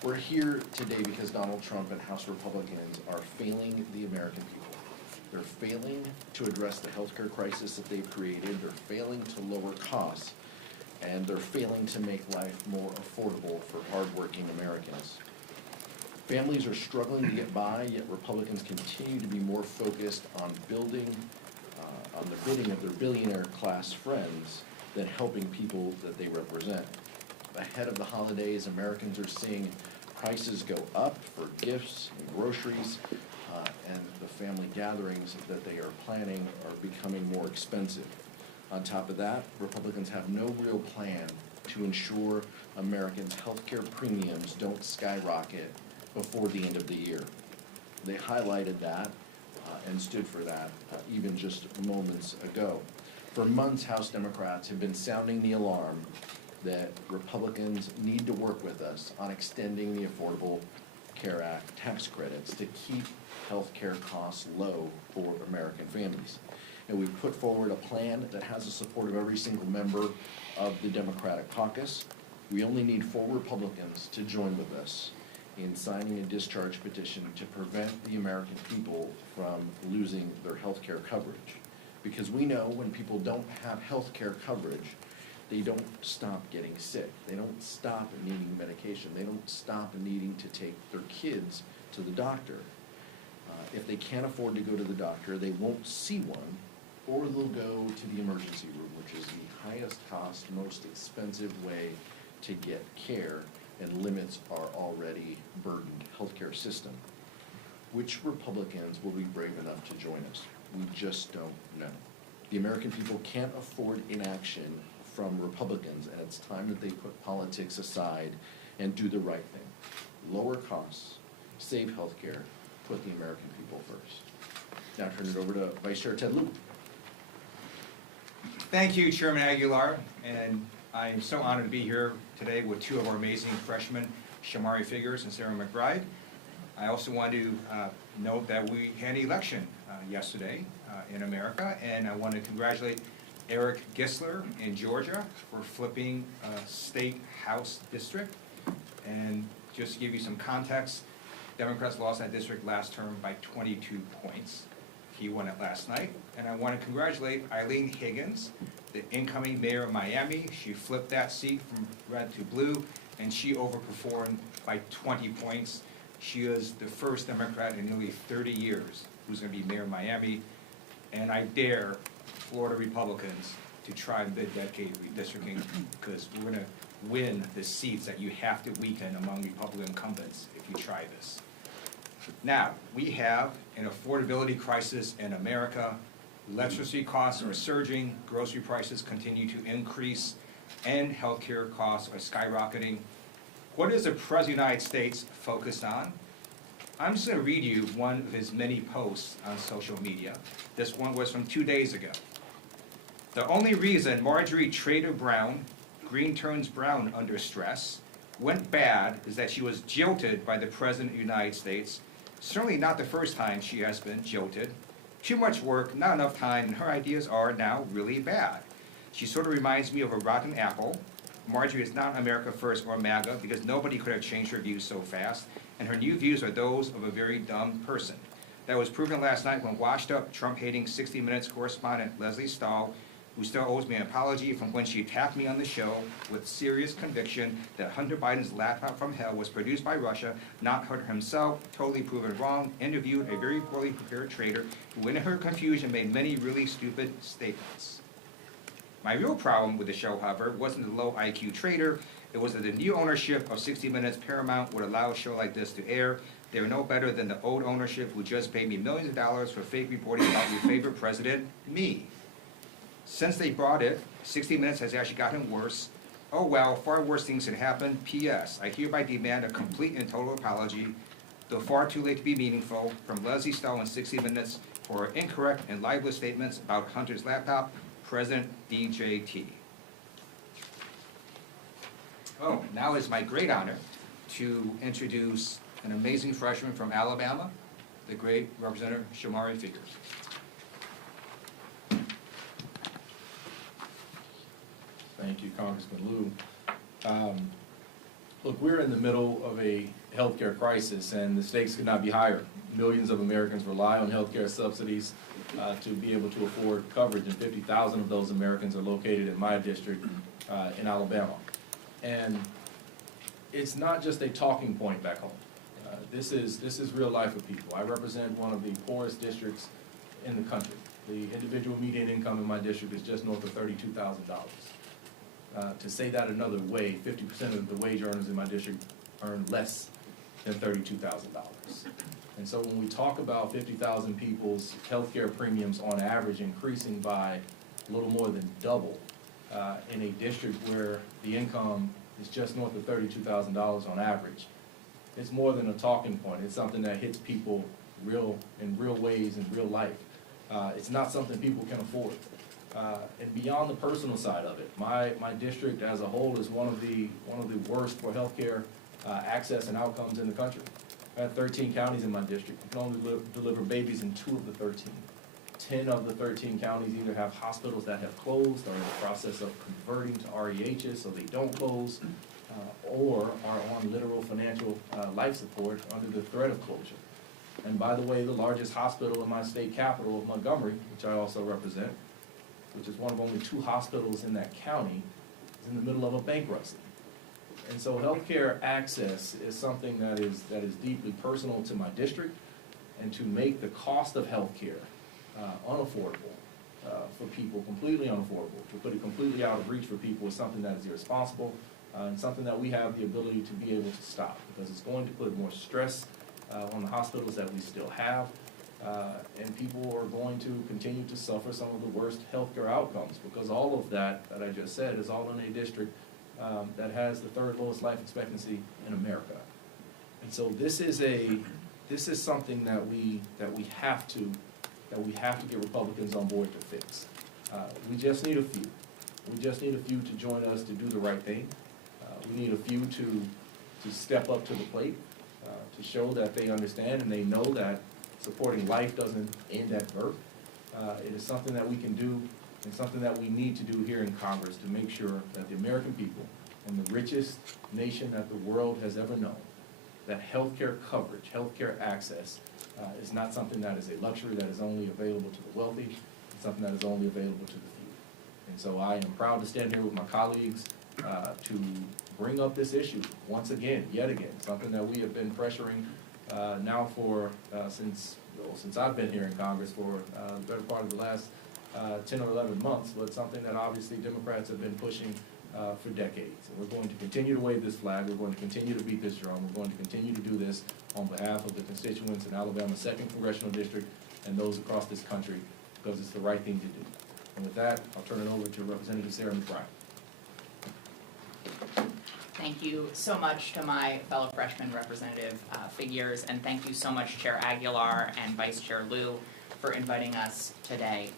We're here today because Donald Trump and House Republicans are failing the American people. They're failing to address the healthcare crisis that they've created. They're failing to lower costs. And they're failing to make life more affordable for hardworking Americans. Families are struggling to get by, yet Republicans continue to be more focused on building, on the bidding of their billionaire class friends than helping people that they represent. Ahead of the holidays, Americans are seeing prices go up for gifts and groceries, and the family gatherings that they are planning are becoming more expensive. On top of that, Republicans have no real plan to ensure Americans' health care premiums don't skyrocket before the end of the year. They highlighted that and stood for that even just moments ago. For months, House Democrats have been sounding the alarm that Republicans need to work with us on extending the Affordable Care Act tax credits to keep health care costs low for American families. And we've put forward a plan that has the support of every single member of the Democratic caucus. We only need 4 Republicans to join with us in signing a discharge petition to prevent the American people from losing their health care coverage. Because we know when people don't have health care coverage, they don't stop getting sick. They don't stop needing medication. They don't stop needing to take their kids to the doctor. If they can't afford to go to the doctor, they won't see one, or they'll go to the emergency room, which is the highest cost, most expensive way to get care and limits our already burdened healthcare system. Which Republicans will be brave enough to join us? We just don't know. The American people can't afford inaction from Republicans, and it's time that they put politics aside and do the right thing. Lower costs, save healthcare, put the American people first. Now turn it over to Vice Chair Ted Lieu. Thank you, Chairman Aguilar, and I'm so honored to be here today with 2 of our amazing freshmen, Shamari Figures and Sarah McBride. I also want to note that we had an election yesterday in America, and I want to congratulate Eric Gisler in Georgia for flipping a state house district. And just to give you some context, Democrats lost that district last term by 22 points. He won it last night. And I want to congratulate Eileen Higgins, the incoming mayor of Miami. She flipped that seat from red to blue, and she overperformed by 20 points. She is the first Democrat in nearly 30 years who's going to be mayor of Miami. And I dare Florida Republicans to try mid-decade redistricting, because we're going to win the seats that you have to weaken among Republican incumbents if you try this. Now, we have an affordability crisis in America. Electricity costs are surging, grocery prices continue to increase, and healthcare costs are skyrocketing. What is the President of the United States focused on? I'm just going to read you one of his many posts on social media. This one was from 2 days ago. The only reason Marjorie Trader Brown, green turns brown under stress, went bad is that she was jilted by the President of the United States. Certainly not the first time she has been jilted. Too much work, not enough time, and her ideas are now really bad. She sort of reminds me of a rotten apple. Marjorie is not America First or MAGA because nobody could have changed her views so fast, and her new views are those of a very dumb person. That was proven last night when washed-up, Trump-hating 60 Minutes correspondent Leslie Stahl, who still owes me an apology from when she attacked me on the show with serious conviction that Hunter Biden's laptop from hell was produced by Russia, not Hunter himself, totally proven wrong, interviewed a very poorly prepared traitor who in her confusion made many really stupid statements. My real problem with the show, however, wasn't the low IQ traitor, it was that the new ownership of 60 Minutes Paramount would allow a show like this to air. They were no better than the old ownership who just paid me millions of dollars for fake reporting about your favorite president, me. Since they bought it, 60 Minutes has actually gotten worse. Oh well, far worse things can happen. P.S. I hereby demand a complete and total apology, though far too late to be meaningful, from Leslie Stahl in 60 Minutes for her incorrect and libelous statements about Hunter's laptop, President DJT. Oh, now it's my great honor to introduce an amazing freshman from Alabama, the great Representative Shamari Figures. Thank you, Congressman Liu. Look, we're in the middle of a healthcare crisis, and the stakes could not be higher. Millions of Americans rely on healthcare subsidies to be able to afford coverage, and 50,000 of those Americans are located in my district in Alabama. And it's not just a talking point back home. This is real life for people. I represent one of the poorest districts in the country. The individual median income in my district is just north of $32,000. To say that another way, 50% of the wage earners in my district earn less than $32,000. And so when we talk about 50,000 people's healthcare premiums on average increasing by a little more than double in a district where the income is just north of $32,000 on average, it's more than a talking point. It's something that hits people in real ways in real life. It's not something people can afford. And beyond the personal side of it, my district as a whole is one of the worst for healthcare access and outcomes in the country. I have 13 counties in my district. You can only deliver babies in 2 of the 13. 10 of the 13 counties either have hospitals that have closed or in the process of converting to REHs so they don't close, or are on literal financial life support under the threat of closure. And by the way, the largest hospital in my state capital of Montgomery, which I also represent, which is one of only 2 hospitals in that county, is in the middle of a bankruptcy. And so healthcare access is something that is deeply personal to my district, and to make the cost of healthcare unaffordable for people, completely unaffordable, to put it completely out of reach for people is something that is irresponsible, and something that we have the ability to be able to stop, because it's going to put more stress on the hospitals that we still have, and people are going to continue to suffer some of the worst healthcare outcomes, because all of that I just said is all in a district that has the 3rd lowest life expectancy in America. And so this is something that we have to get Republicans on board to fix. We just need a few. We just need a few to join us to do the right thing. We need a few to step up to the plate, to show that they understand and they know that supporting life doesn't end at birth. It is something that we can do and something that we need to do here in Congress to make sure that the American people, in the richest nation that the world has ever known, that healthcare coverage, healthcare access is not something that is a luxury that is only available to the wealthy. It's something that is only available to the few. And so I am proud to stand here with my colleagues to bring up this issue once again, yet again, something that we have been pressuring now for since I've been here in Congress for the better part of the last 10 or 11 months, but something that obviously Democrats have been pushing for decades. And we're going to continue to wave this flag. We're going to continue to beat this drum. We're going to continue to do this on behalf of the constituents in Alabama's 2nd Congressional District and those across this country, because it's the right thing to do. And with that, I'll turn it over to Representative Sarah McBride. Thank you so much to my fellow freshman representative Figures, and thank you so much Chair Aguilar and Vice Chair Liu for inviting us today.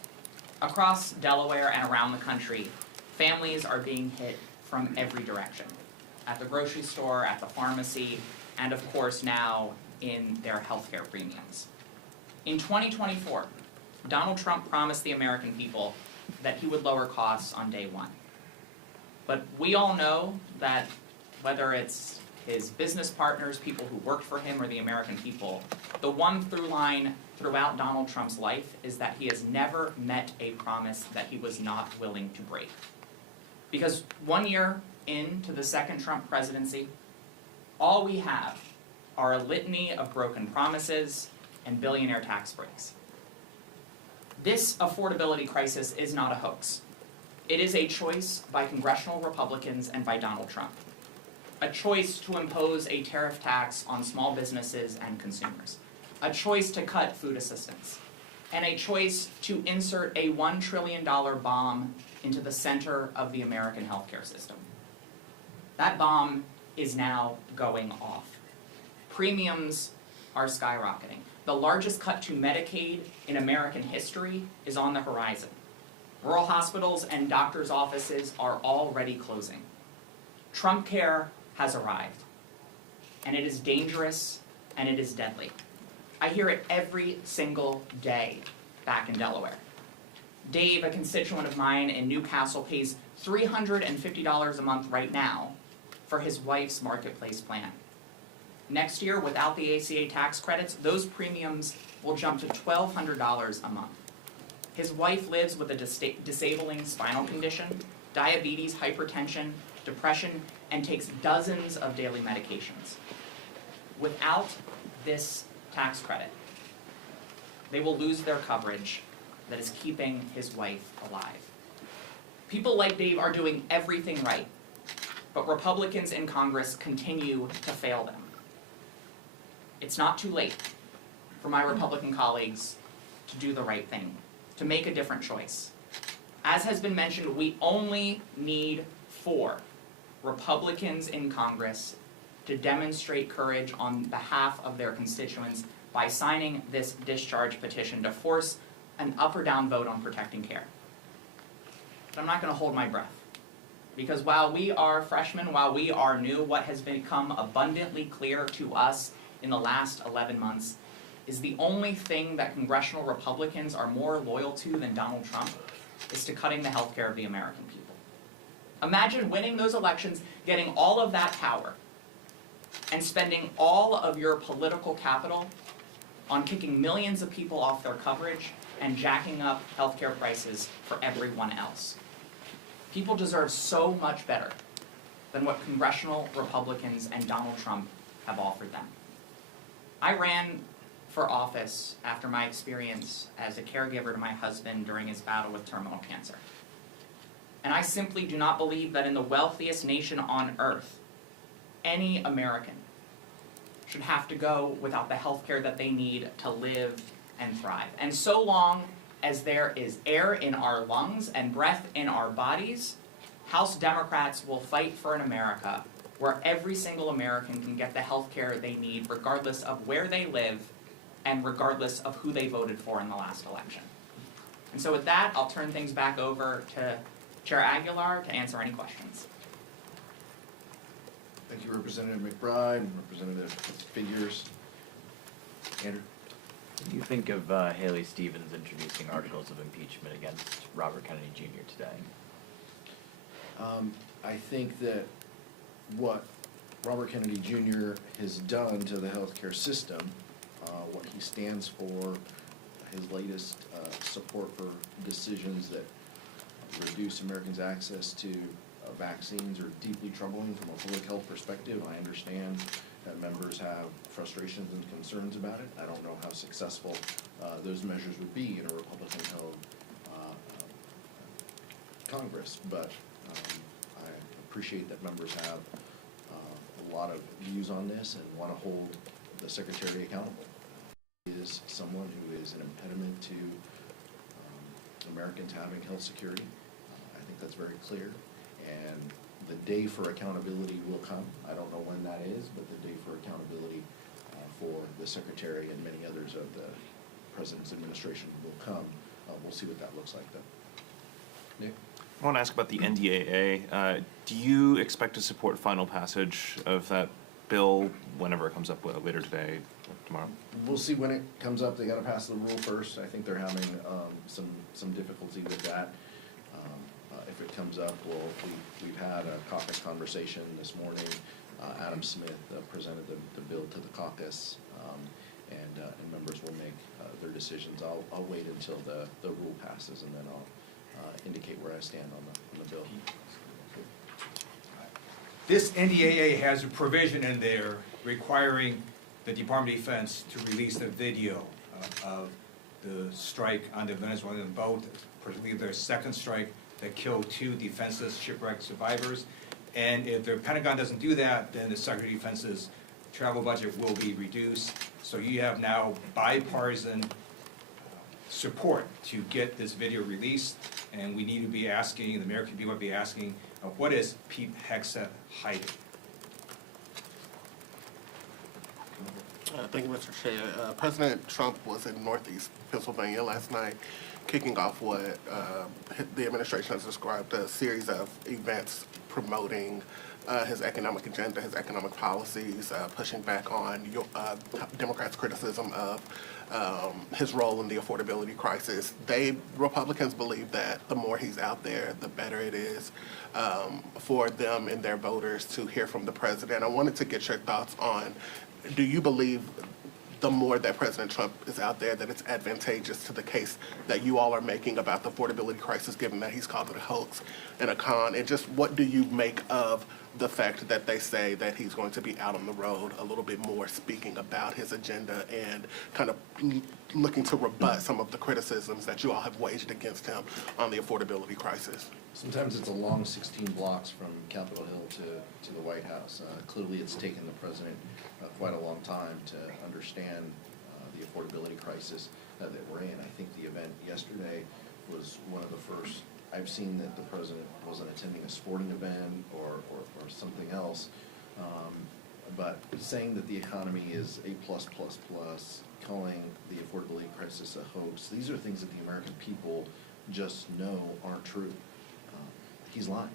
Across Delaware and around the country, families are being hit from every direction. At the grocery store, at the pharmacy, and of course now in their healthcare premiums. In 2024, Donald Trump promised the American people that he would lower costs on day one. But we all know that whether it's his business partners, people who worked for him, or the American people, the one through line throughout Donald Trump's life is that he has never met a promise that he was not willing to break. Because 1 year into the second Trump presidency, all we have are a litany of broken promises and billionaire tax breaks. This affordability crisis is not a hoax. It is a choice by congressional Republicans and by Donald Trump. A choice to impose a tariff tax on small businesses and consumers. A choice to cut food assistance. And a choice to insert a $1 trillion bomb into the center of the American healthcare system. That bomb is now going off. Premiums are skyrocketing. The largest cut to Medicaid in American history is on the horizon. Rural hospitals and doctors' offices are already closing. Trump Care has arrived, and it is dangerous and it is deadly. I hear it every single day back in Delaware. Dave, a constituent of mine in Newcastle, pays $350 a month right now for his wife's marketplace plan. Next year, without the ACA tax credits, those premiums will jump to $1,200 a month. His wife lives with a disabling spinal condition, diabetes, hypertension, depression, and takes dozens of daily medications. Without this tax credit, they will lose their coverage that is keeping his wife alive. People like Dave are doing everything right, but Republicans in Congress continue to fail them. It's not too late for my Republican colleagues to do the right thing, to make a different choice. As has been mentioned, we only need 4 Republicans in Congress to demonstrate courage on behalf of their constituents by signing this discharge petition to force an up or down vote on protecting care. But I'm not going to hold my breath. Because while we are freshmen, while we are new, what has become abundantly clear to us in the last 11 months is the only thing that congressional Republicans are more loyal to than Donald Trump is to cutting the health care of the American people. Imagine winning those elections, getting all of that power, and spending all of your political capital on kicking millions of people off their coverage and jacking up healthcare prices for everyone else. People deserve so much better than what congressional Republicans and Donald Trump have offered them. I ran for office after my experience as a caregiver to my husband during his battle with terminal cancer. And I simply do not believe that in the wealthiest nation on earth, any American should have to go without the health care that they need to live and thrive. And so long as there is air in our lungs and breath in our bodies, House Democrats will fight for an America where every single American can get the health care they need regardless of where they live and regardless of who they voted for in the last election. And so with that, I'll turn things back over to Chair Aguilar to answer any questions. Thank you, Representative McBride and Representative Figures. Andrew? What do you think of Haley Stevens introducing articles of impeachment against Robert Kennedy Jr. today? I think that what Robert Kennedy Jr. has done to the healthcare system, what he stands for, his latest support for decisions that reduce Americans' access to vaccines are deeply troubling from a public health perspective. I understand that members have frustrations and concerns about it. I don't know how successful those measures would be in a Republican-held Congress, but I appreciate that members have a lot of views on this and want to hold the Secretary accountable. He is someone who is an impediment to Americans having health security. I think that's very clear. And the day for accountability will come. I don't know when that is, but the day for accountability for the Secretary and many others of the President's administration will come we'll see what that looks like though. Nick? I want to ask about the NDAA. Do you expect to support final passage of that bill whenever it comes up later today, or tomorrow? We'll see when it comes up. They gotta pass the rule first. I think they're having some difficulty with that. If it comes up, we've had a caucus conversation this morning. Adam Smith presented the bill to the caucus, and members will make their decisions. I'll wait until the rule passes, and then I'll indicate where I stand on the bill. This NDAA has a provision in there requiring the Department of Defense to release the video of the strike on the Venezuelan boat, particularly their second strike that killed 2 defenseless shipwreck survivors. And if the Pentagon doesn't do that, then the Secretary of Defense's travel budget will be reduced. So you have now bipartisan support to get this video released, and we need to be asking, the American people will be asking, what is Pete Hegseth hiding? Thank you, Mr. Chair. President Trump was in Northeast Pennsylvania last night, kicking off what the administration has described a series of events promoting his economic agenda, his economic policies, pushing back on Democrats' criticism of his role in the affordability crisis. Republicans believe that the more he's out there, the better it is for them and their voters to hear from the president. I wanted to get your thoughts on, do you believe the more that President Trump is out there, that it's advantageous to the case that you all are making about the affordability crisis, given that he's called it a hoax and a con? And just what do you make of the fact that they say that he's going to be out on the road a little bit more, speaking about his agenda and kind of looking to rebut some of the criticisms that you all have waged against him on the affordability crisis? Sometimes it's a long 16 blocks from Capitol Hill to the White House. Clearly, it's taken the president quite a long time to understand the affordability crisis that we're in. I think the event yesterday was one of the first I've seen that the president wasn't attending a sporting event or something else. But saying that the economy is A+++, calling the affordability crisis a hoax, these are things that the American people just know aren't true. He's lying.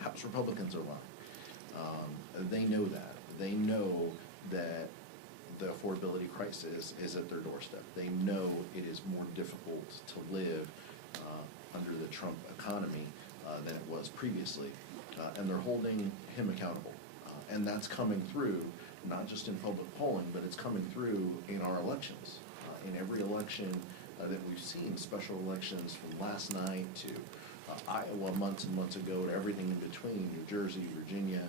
House Republicans are lying. They know that. They know that the affordability crisis is at their doorstep. They know it is more difficult to live under the Trump economy than it was previously. And they're holding him accountable. And that's coming through, not just in public polling, but it's coming through in our elections. In every election that we've seen, special elections from last night to Iowa months and months ago, to everything in between, New Jersey, Virginia,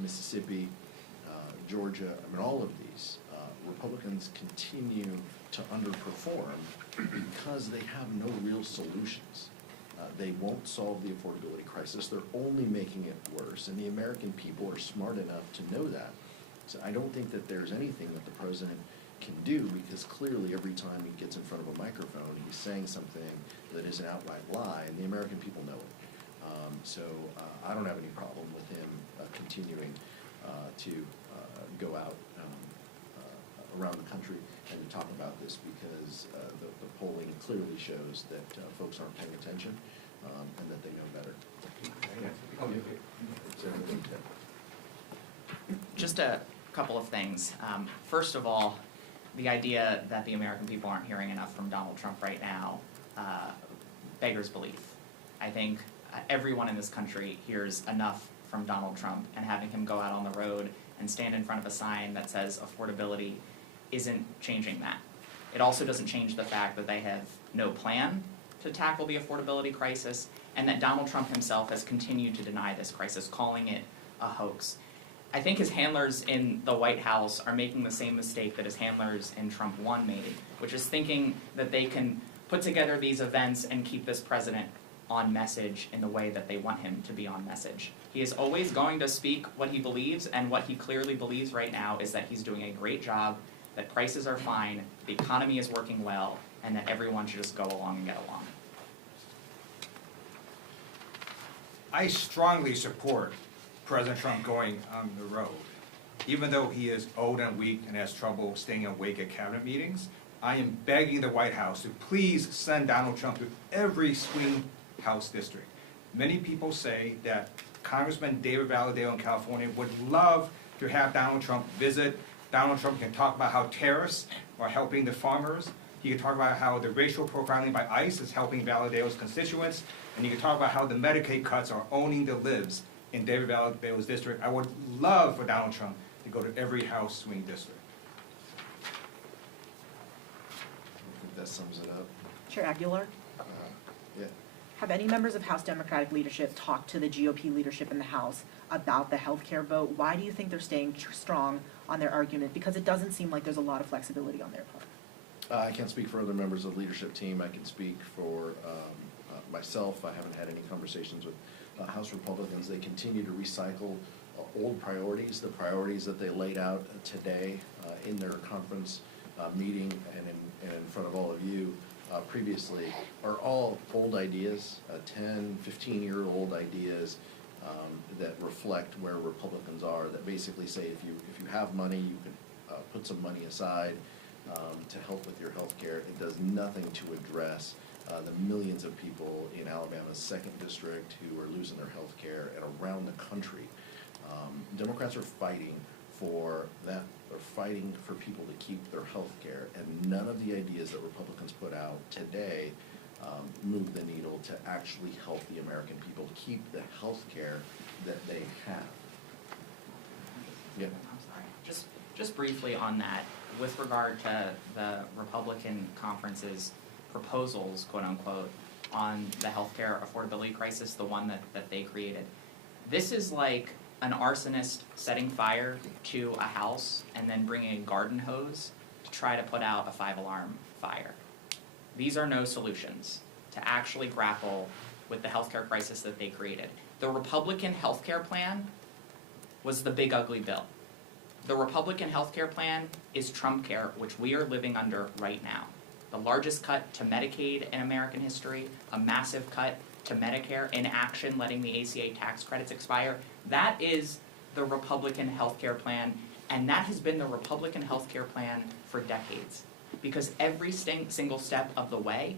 Mississippi, Georgia, I mean, all of these, Republicans continue to underperform because they have no real solutions. They won't solve the affordability crisis. They're only making it worse, and the American people are smart enough to know that. So I don't think that there's anything that the president can do, because clearly every time he gets in front of a microphone, he's saying something that is an outright lie, and the American people know it. So I don't have any problem with him continuing to go out around the country and to talk about this, because the polling clearly shows that folks aren't paying attention and that they know better. Just a couple of things. First of all, the idea that the American people aren't hearing enough from Donald Trump right now beggars belief. I think everyone in this country hears enough from Donald Trump, and having him go out on the road and stand in front of a sign that says affordability isn't changing that. It also doesn't change the fact that they have no plan to tackle the affordability crisis, and that Donald Trump himself has continued to deny this crisis, calling it a hoax. I think his handlers in the White House are making the same mistake that his handlers in Trump 1 made, which is thinking that they can put together these events and keep this president on message in the way that they want him to be on message. He is always going to speak what he believes, and what he clearly believes right now is that he's doing a great job, that prices are fine, the economy is working well, and that everyone should just go along and get along. I strongly support President Trump going on the road. Even though he is old and weak and has trouble staying awake at cabinet meetings, I am begging the White House to please send Donald Trump to every swing House district. Many people say that Congressman David Valadao in California would love to have Donald Trump visit. Donald Trump can talk about how terrorists are helping the farmers. He can talk about how the racial profiling by ICE is helping Valadao's constituents. And he can talk about how the Medicaid cuts are owning the libs in David Valadao's district. I would love for Donald Trump to go to every House swing district. I think that sums it up. Chair Aguilar, Yeah. have any members of House Democratic leadership talked to the GOP leadership in the House about the healthcare vote? Why do you think they're staying strong on their argument? Because it doesn't seem like there's a lot of flexibility on their part. I can't speak for other members of the leadership team. I can speak for myself. I haven't had any conversations with House Republicans. They continue to recycle old priorities, the priorities that they laid out today in their conference meeting and in front of all of you previously, are all old ideas, 10, 15-year-old ideas that reflect where Republicans are, that basically say if you have money, you can put some money aside to help with your health care. It does nothing to address the millions of people in Alabama's 2nd District who are losing their health care and around the country. Democrats are fighting for that. They're fighting for people to keep their health care, and none of the ideas that Republicans put out today move the needle to actually help the American people keep the health care that they have. Yeah. I'm sorry. Just briefly on that, with regard to the Republican conference's proposals, quote unquote, on the healthcare affordability crisis, the one that they created. This is like an arsonist setting fire to a house and then bringing a garden hose to try to put out a 5-alarm fire. These are no solutions to actually grapple with the healthcare crisis that they created. The Republican healthcare plan was the big ugly bill. The Republican healthcare plan is Trump care, which we are living under right now. The largest cut to Medicaid in American history, a massive cut to Medicare, in action letting the ACA tax credits expire. That is the Republican healthcare plan, and that has been the Republican healthcare plan for decades. Because every single step of the way,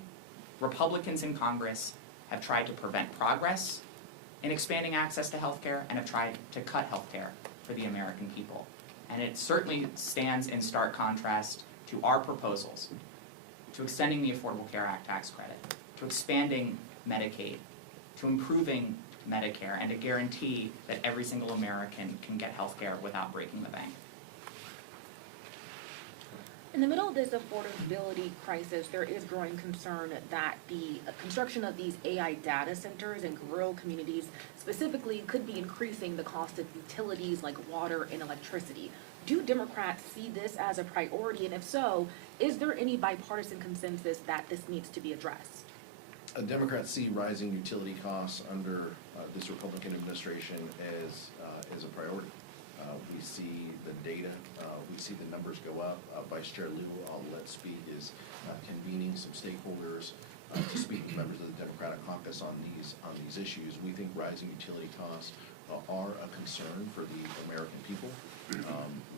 Republicans in Congress have tried to prevent progress in expanding access to healthcare and have tried to cut healthcare for the American people. And it certainly stands in stark contrast to our proposals, to extending the Affordable Care Act tax credit, to expanding Medicaid, to improving Medicare, and to guarantee that every single American can get health care without breaking the bank. In the middle of this affordability crisis, there is growing concern that the construction of these AI data centers in rural communities specifically could be increasing the cost of utilities like water and electricity. Do Democrats see this as a priority? And if so, is there any bipartisan consensus that this needs to be addressed? Democrats see rising utility costs under this Republican administration as a priority. We see the data, we see the numbers go up. Vice Chair Liu, I'll let speak, is convening some stakeholders to speak to members of the Democratic caucus on these issues. We think rising utility costs are a concern for the American people.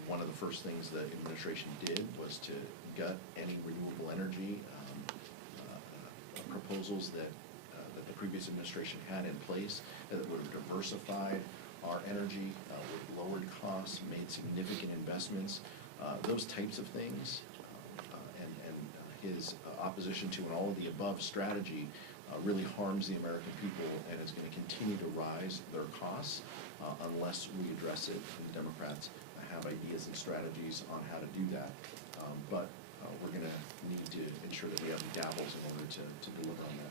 One of the first things the administration did was to gut any renewable energy proposals that the previous administration had in place that would have diversified our energy, with lowered costs, made significant investments, those types of things, and his opposition to an all of the above strategy really harms the American people and is going to continue to rise their costs unless we address it. And the Democrats have ideas and strategies on how to do that, but we're going to need to ensure that we have the gavels in order to deliver on that.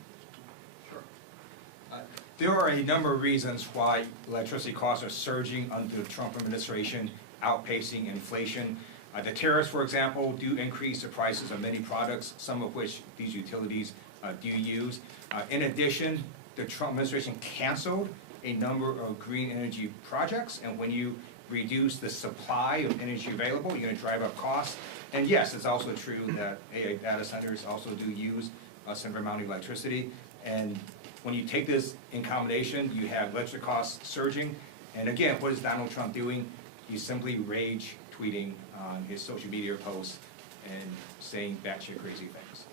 There are a number of reasons why electricity costs are surging under the Trump administration, outpacing inflation. The tariffs, for example, do increase the prices of many products, some of which these utilities do use. In addition, the Trump administration canceled a number of green energy projects, and when you reduce the supply of energy available, you're going to drive up costs. And yes, it's also true that AI data centers also do use a similar amount of electricity. And when you take this in combination, you have electric costs surging. And again, what is Donald Trump doing? He's simply rage tweeting on his social media posts and saying batshit crazy things.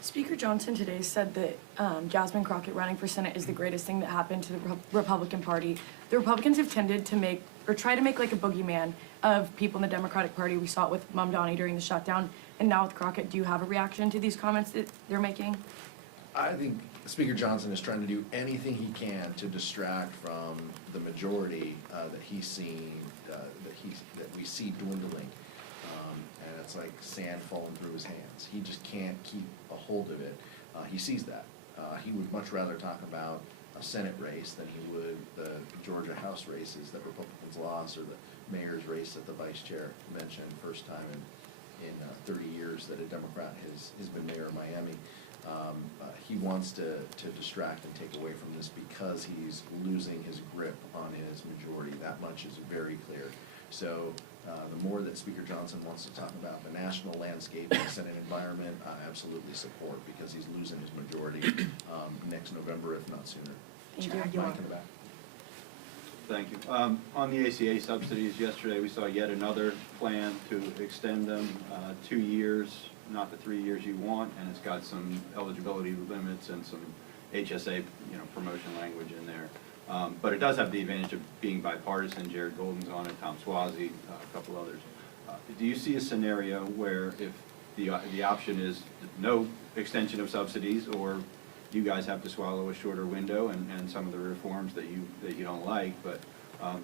Speaker Johnson today said that Jasmine Crockett running for Senate is the greatest thing that happened to the Republican Party. The Republicans have tended to make, or try to make like a boogeyman of people in the Democratic Party. We saw it with Mamdani during the shutdown, and now with Crockett. Do you have a reaction to these comments that they're making? I think Speaker Johnson is trying to do anything he can to distract from the majority that he's seen, that we see dwindling. And it's like sand falling through his hands. He just can't keep a hold of it. He sees that. He would much rather talk about a Senate race than he would the Georgia House races that Republicans lost, or the mayor's race that the vice chair mentioned, first time in 30 years that a Democrat has been mayor of Miami. He wants to distract and take away from this because he's losing his grip on his majority. That much is very clear. So the more that Speaker Johnson wants to talk about the national landscape and Senate environment, I absolutely support, because he's losing his majority next November, if not sooner. Thank you. Mike in the back. Thank you. On the ACA subsidies, yesterday we saw yet another plan to extend them 2 years, not the 3 years you want, and it's got some eligibility limits and some HSA, promotion language in there. But it does have the advantage of being bipartisan. Jared Golden's on it, Tom Swazi, a couple others. Do you see a scenario where if the option is no extension of subsidies, or you guys have to swallow a shorter window and some of the reforms that you don't like, but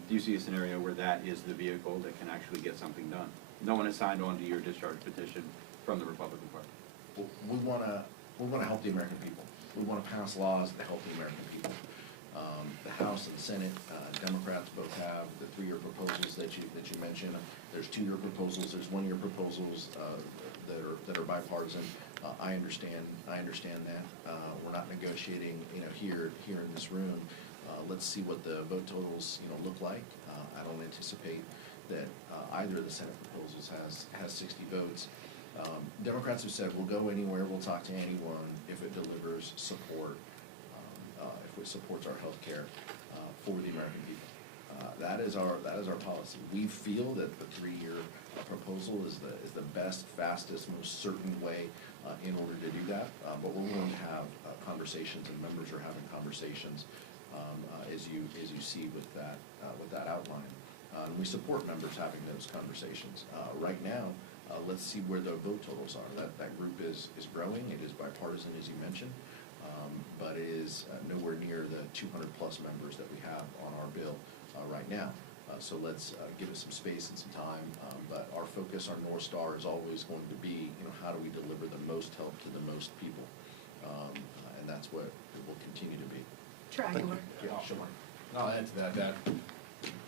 do you see a scenario where that is the vehicle that can actually get something done? No one has signed on to your discharge petition from the Republican Party. Well, we want to help the American people. We want to pass laws that help the American people. The House and the Senate, Democrats both have the 3-year proposals that you mentioned. There's 2-year proposals. There's 1-year proposals that are bipartisan. I understand that. We're not negotiating, here in this room. Let's see what the vote totals, look like. I don't anticipate that either of the Senate proposals has 60 votes. Democrats have said we'll go anywhere, we'll talk to anyone if it delivers support, if it supports our health care for the American people. That is our policy. We feel that the 3-year proposal is the best, fastest, most certain way in order to do that. But we're willing to have conversations, and members are having conversations as you see with that outline. And we support members having those conversations. Right now, let's see where the vote totals are. That group is growing. It is bipartisan, as you mentioned, but it is nowhere near the 200-plus members that we have on our bill right now. So let's give it some space and some time. But our focus, our North Star, is always going to be, how do we deliver the most help to the most people? And that's what it will continue to be. Triangular. Yeah, sure. I'll add to that,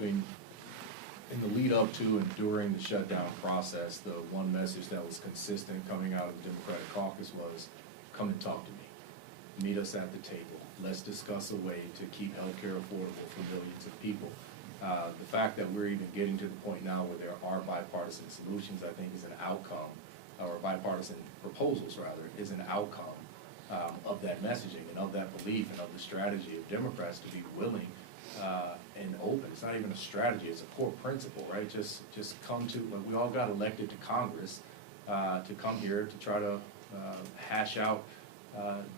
in the lead up to and during the shutdown process, the one message that was consistent coming out of the Democratic caucus was, come and talk to me. Meet us at the table. Let's discuss a way to keep healthcare affordable for millions of people. The fact that we're even getting to the point now where there are bipartisan solutions, I think, is an outcome, or bipartisan proposals, rather, is an outcome of that messaging and of that belief and of the strategy of Democrats to be willing and open. It's not even a strategy, it's a core principle, right? Just come to, we all got elected to Congress to come here to try to hash out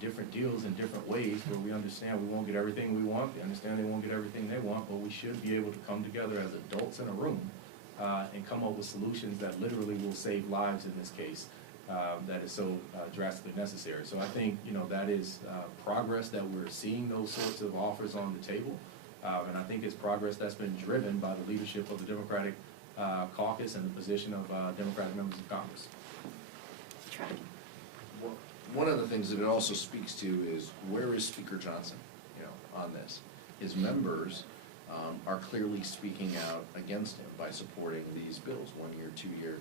different deals in different ways where we understand we won't get everything we want, we understand they won't get everything they want, but we should be able to come together as adults in a room and come up with solutions that literally will save lives in this case. That is so drastically necessary. So I think, that is progress that we're seeing those sorts of offers on the table. And I think it's progress that's been driven by the leadership of the Democratic caucus and the position of Democratic members of Congress. One of the things that it also speaks to is, where is Speaker Johnson, on this? His members are clearly speaking out against him by supporting these bills, 1-year, 2-year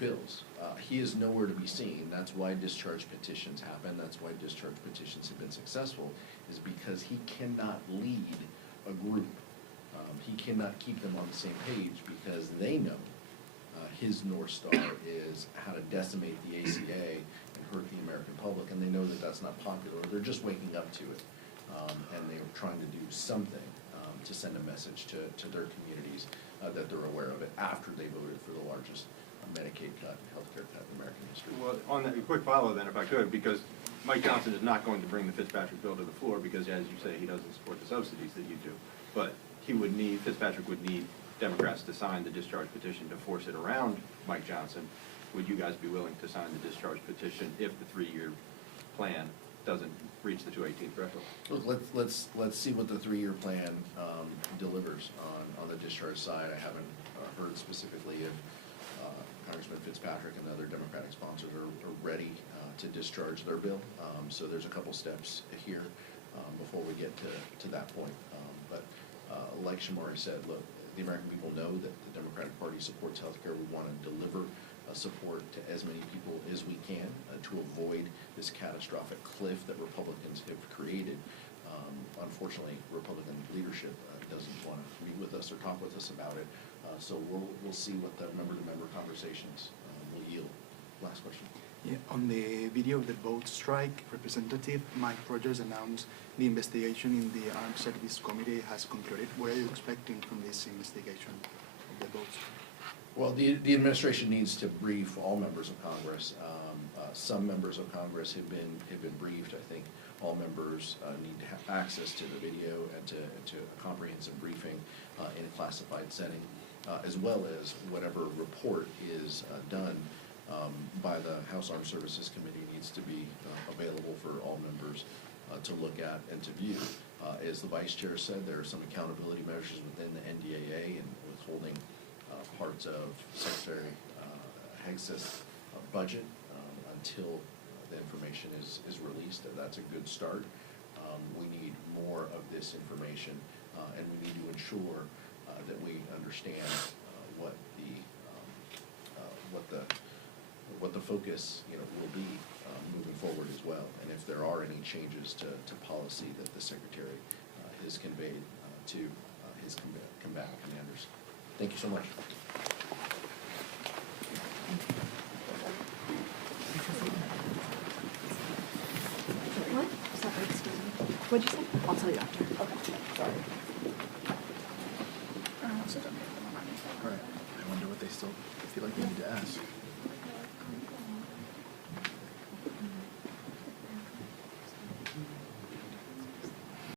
bills. He is nowhere to be seen. That's why discharge petitions happen. That's why discharge petitions have been successful, is because he cannot lead a group. He cannot keep them on the same page, because they know his North Star is how to decimate the ACA and hurt the American public, and they know that that's not popular. They're just waking up to it, and they're trying to do something to send a message to their communities that they're aware of it after they voted for the largest Medicaid cut, healthcare cut in American history. Well, on that, a quick follow then, if I could, because Mike Johnson is not going to bring the Fitzpatrick bill to the floor because, as you say, he doesn't support the subsidies that you do. But Fitzpatrick would need Democrats to sign the discharge petition to force it around Mike Johnson. Would you guys be willing to sign the discharge petition if the 3-year plan doesn't reach the 218 threshold? Look, let's see what the 3-year plan delivers on the discharge side. I haven't heard specifically if Congressman Fitzpatrick and other Democratic sponsors are ready to discharge their bill. So there's a couple steps here before we get to that point. But like Shamari said, look, the American people know that the Democratic Party supports healthcare. We want to deliver support to as many people as we can to avoid this catastrophic cliff that Republicans have created. Unfortunately, Republican leadership doesn't want to meet with us or talk with us about it. So we'll see what the member-to-member conversations will yield. Last question. Yeah, on the video of the boat strike, Representative Mike Rogers announced the investigation in the Armed Services Committee has concluded. What are you expecting from this investigation of the boat strike? Well, the administration needs to brief all members of Congress. Some members of Congress have been briefed. I think all members need to have access to the video and to a comprehensive briefing in a classified setting, as well as whatever report is done by the House Armed Services Committee needs to be available for all members to look at and to view. As the Vice Chair said, there are some accountability measures within the NDAA and withholding parts of Secretary Hegseth's budget until the information is released. That's a good start. We need more of this information, and we need to ensure that we understand what the focus will be moving forward as well, and if there are any changes to policy that the Secretary has conveyed to his combatant commanders. Thank you so much. What? Sorry, excuse me. What'd you say? I'll tell you after. Okay, sorry. All right, I wonder what they still feel like they need to ask.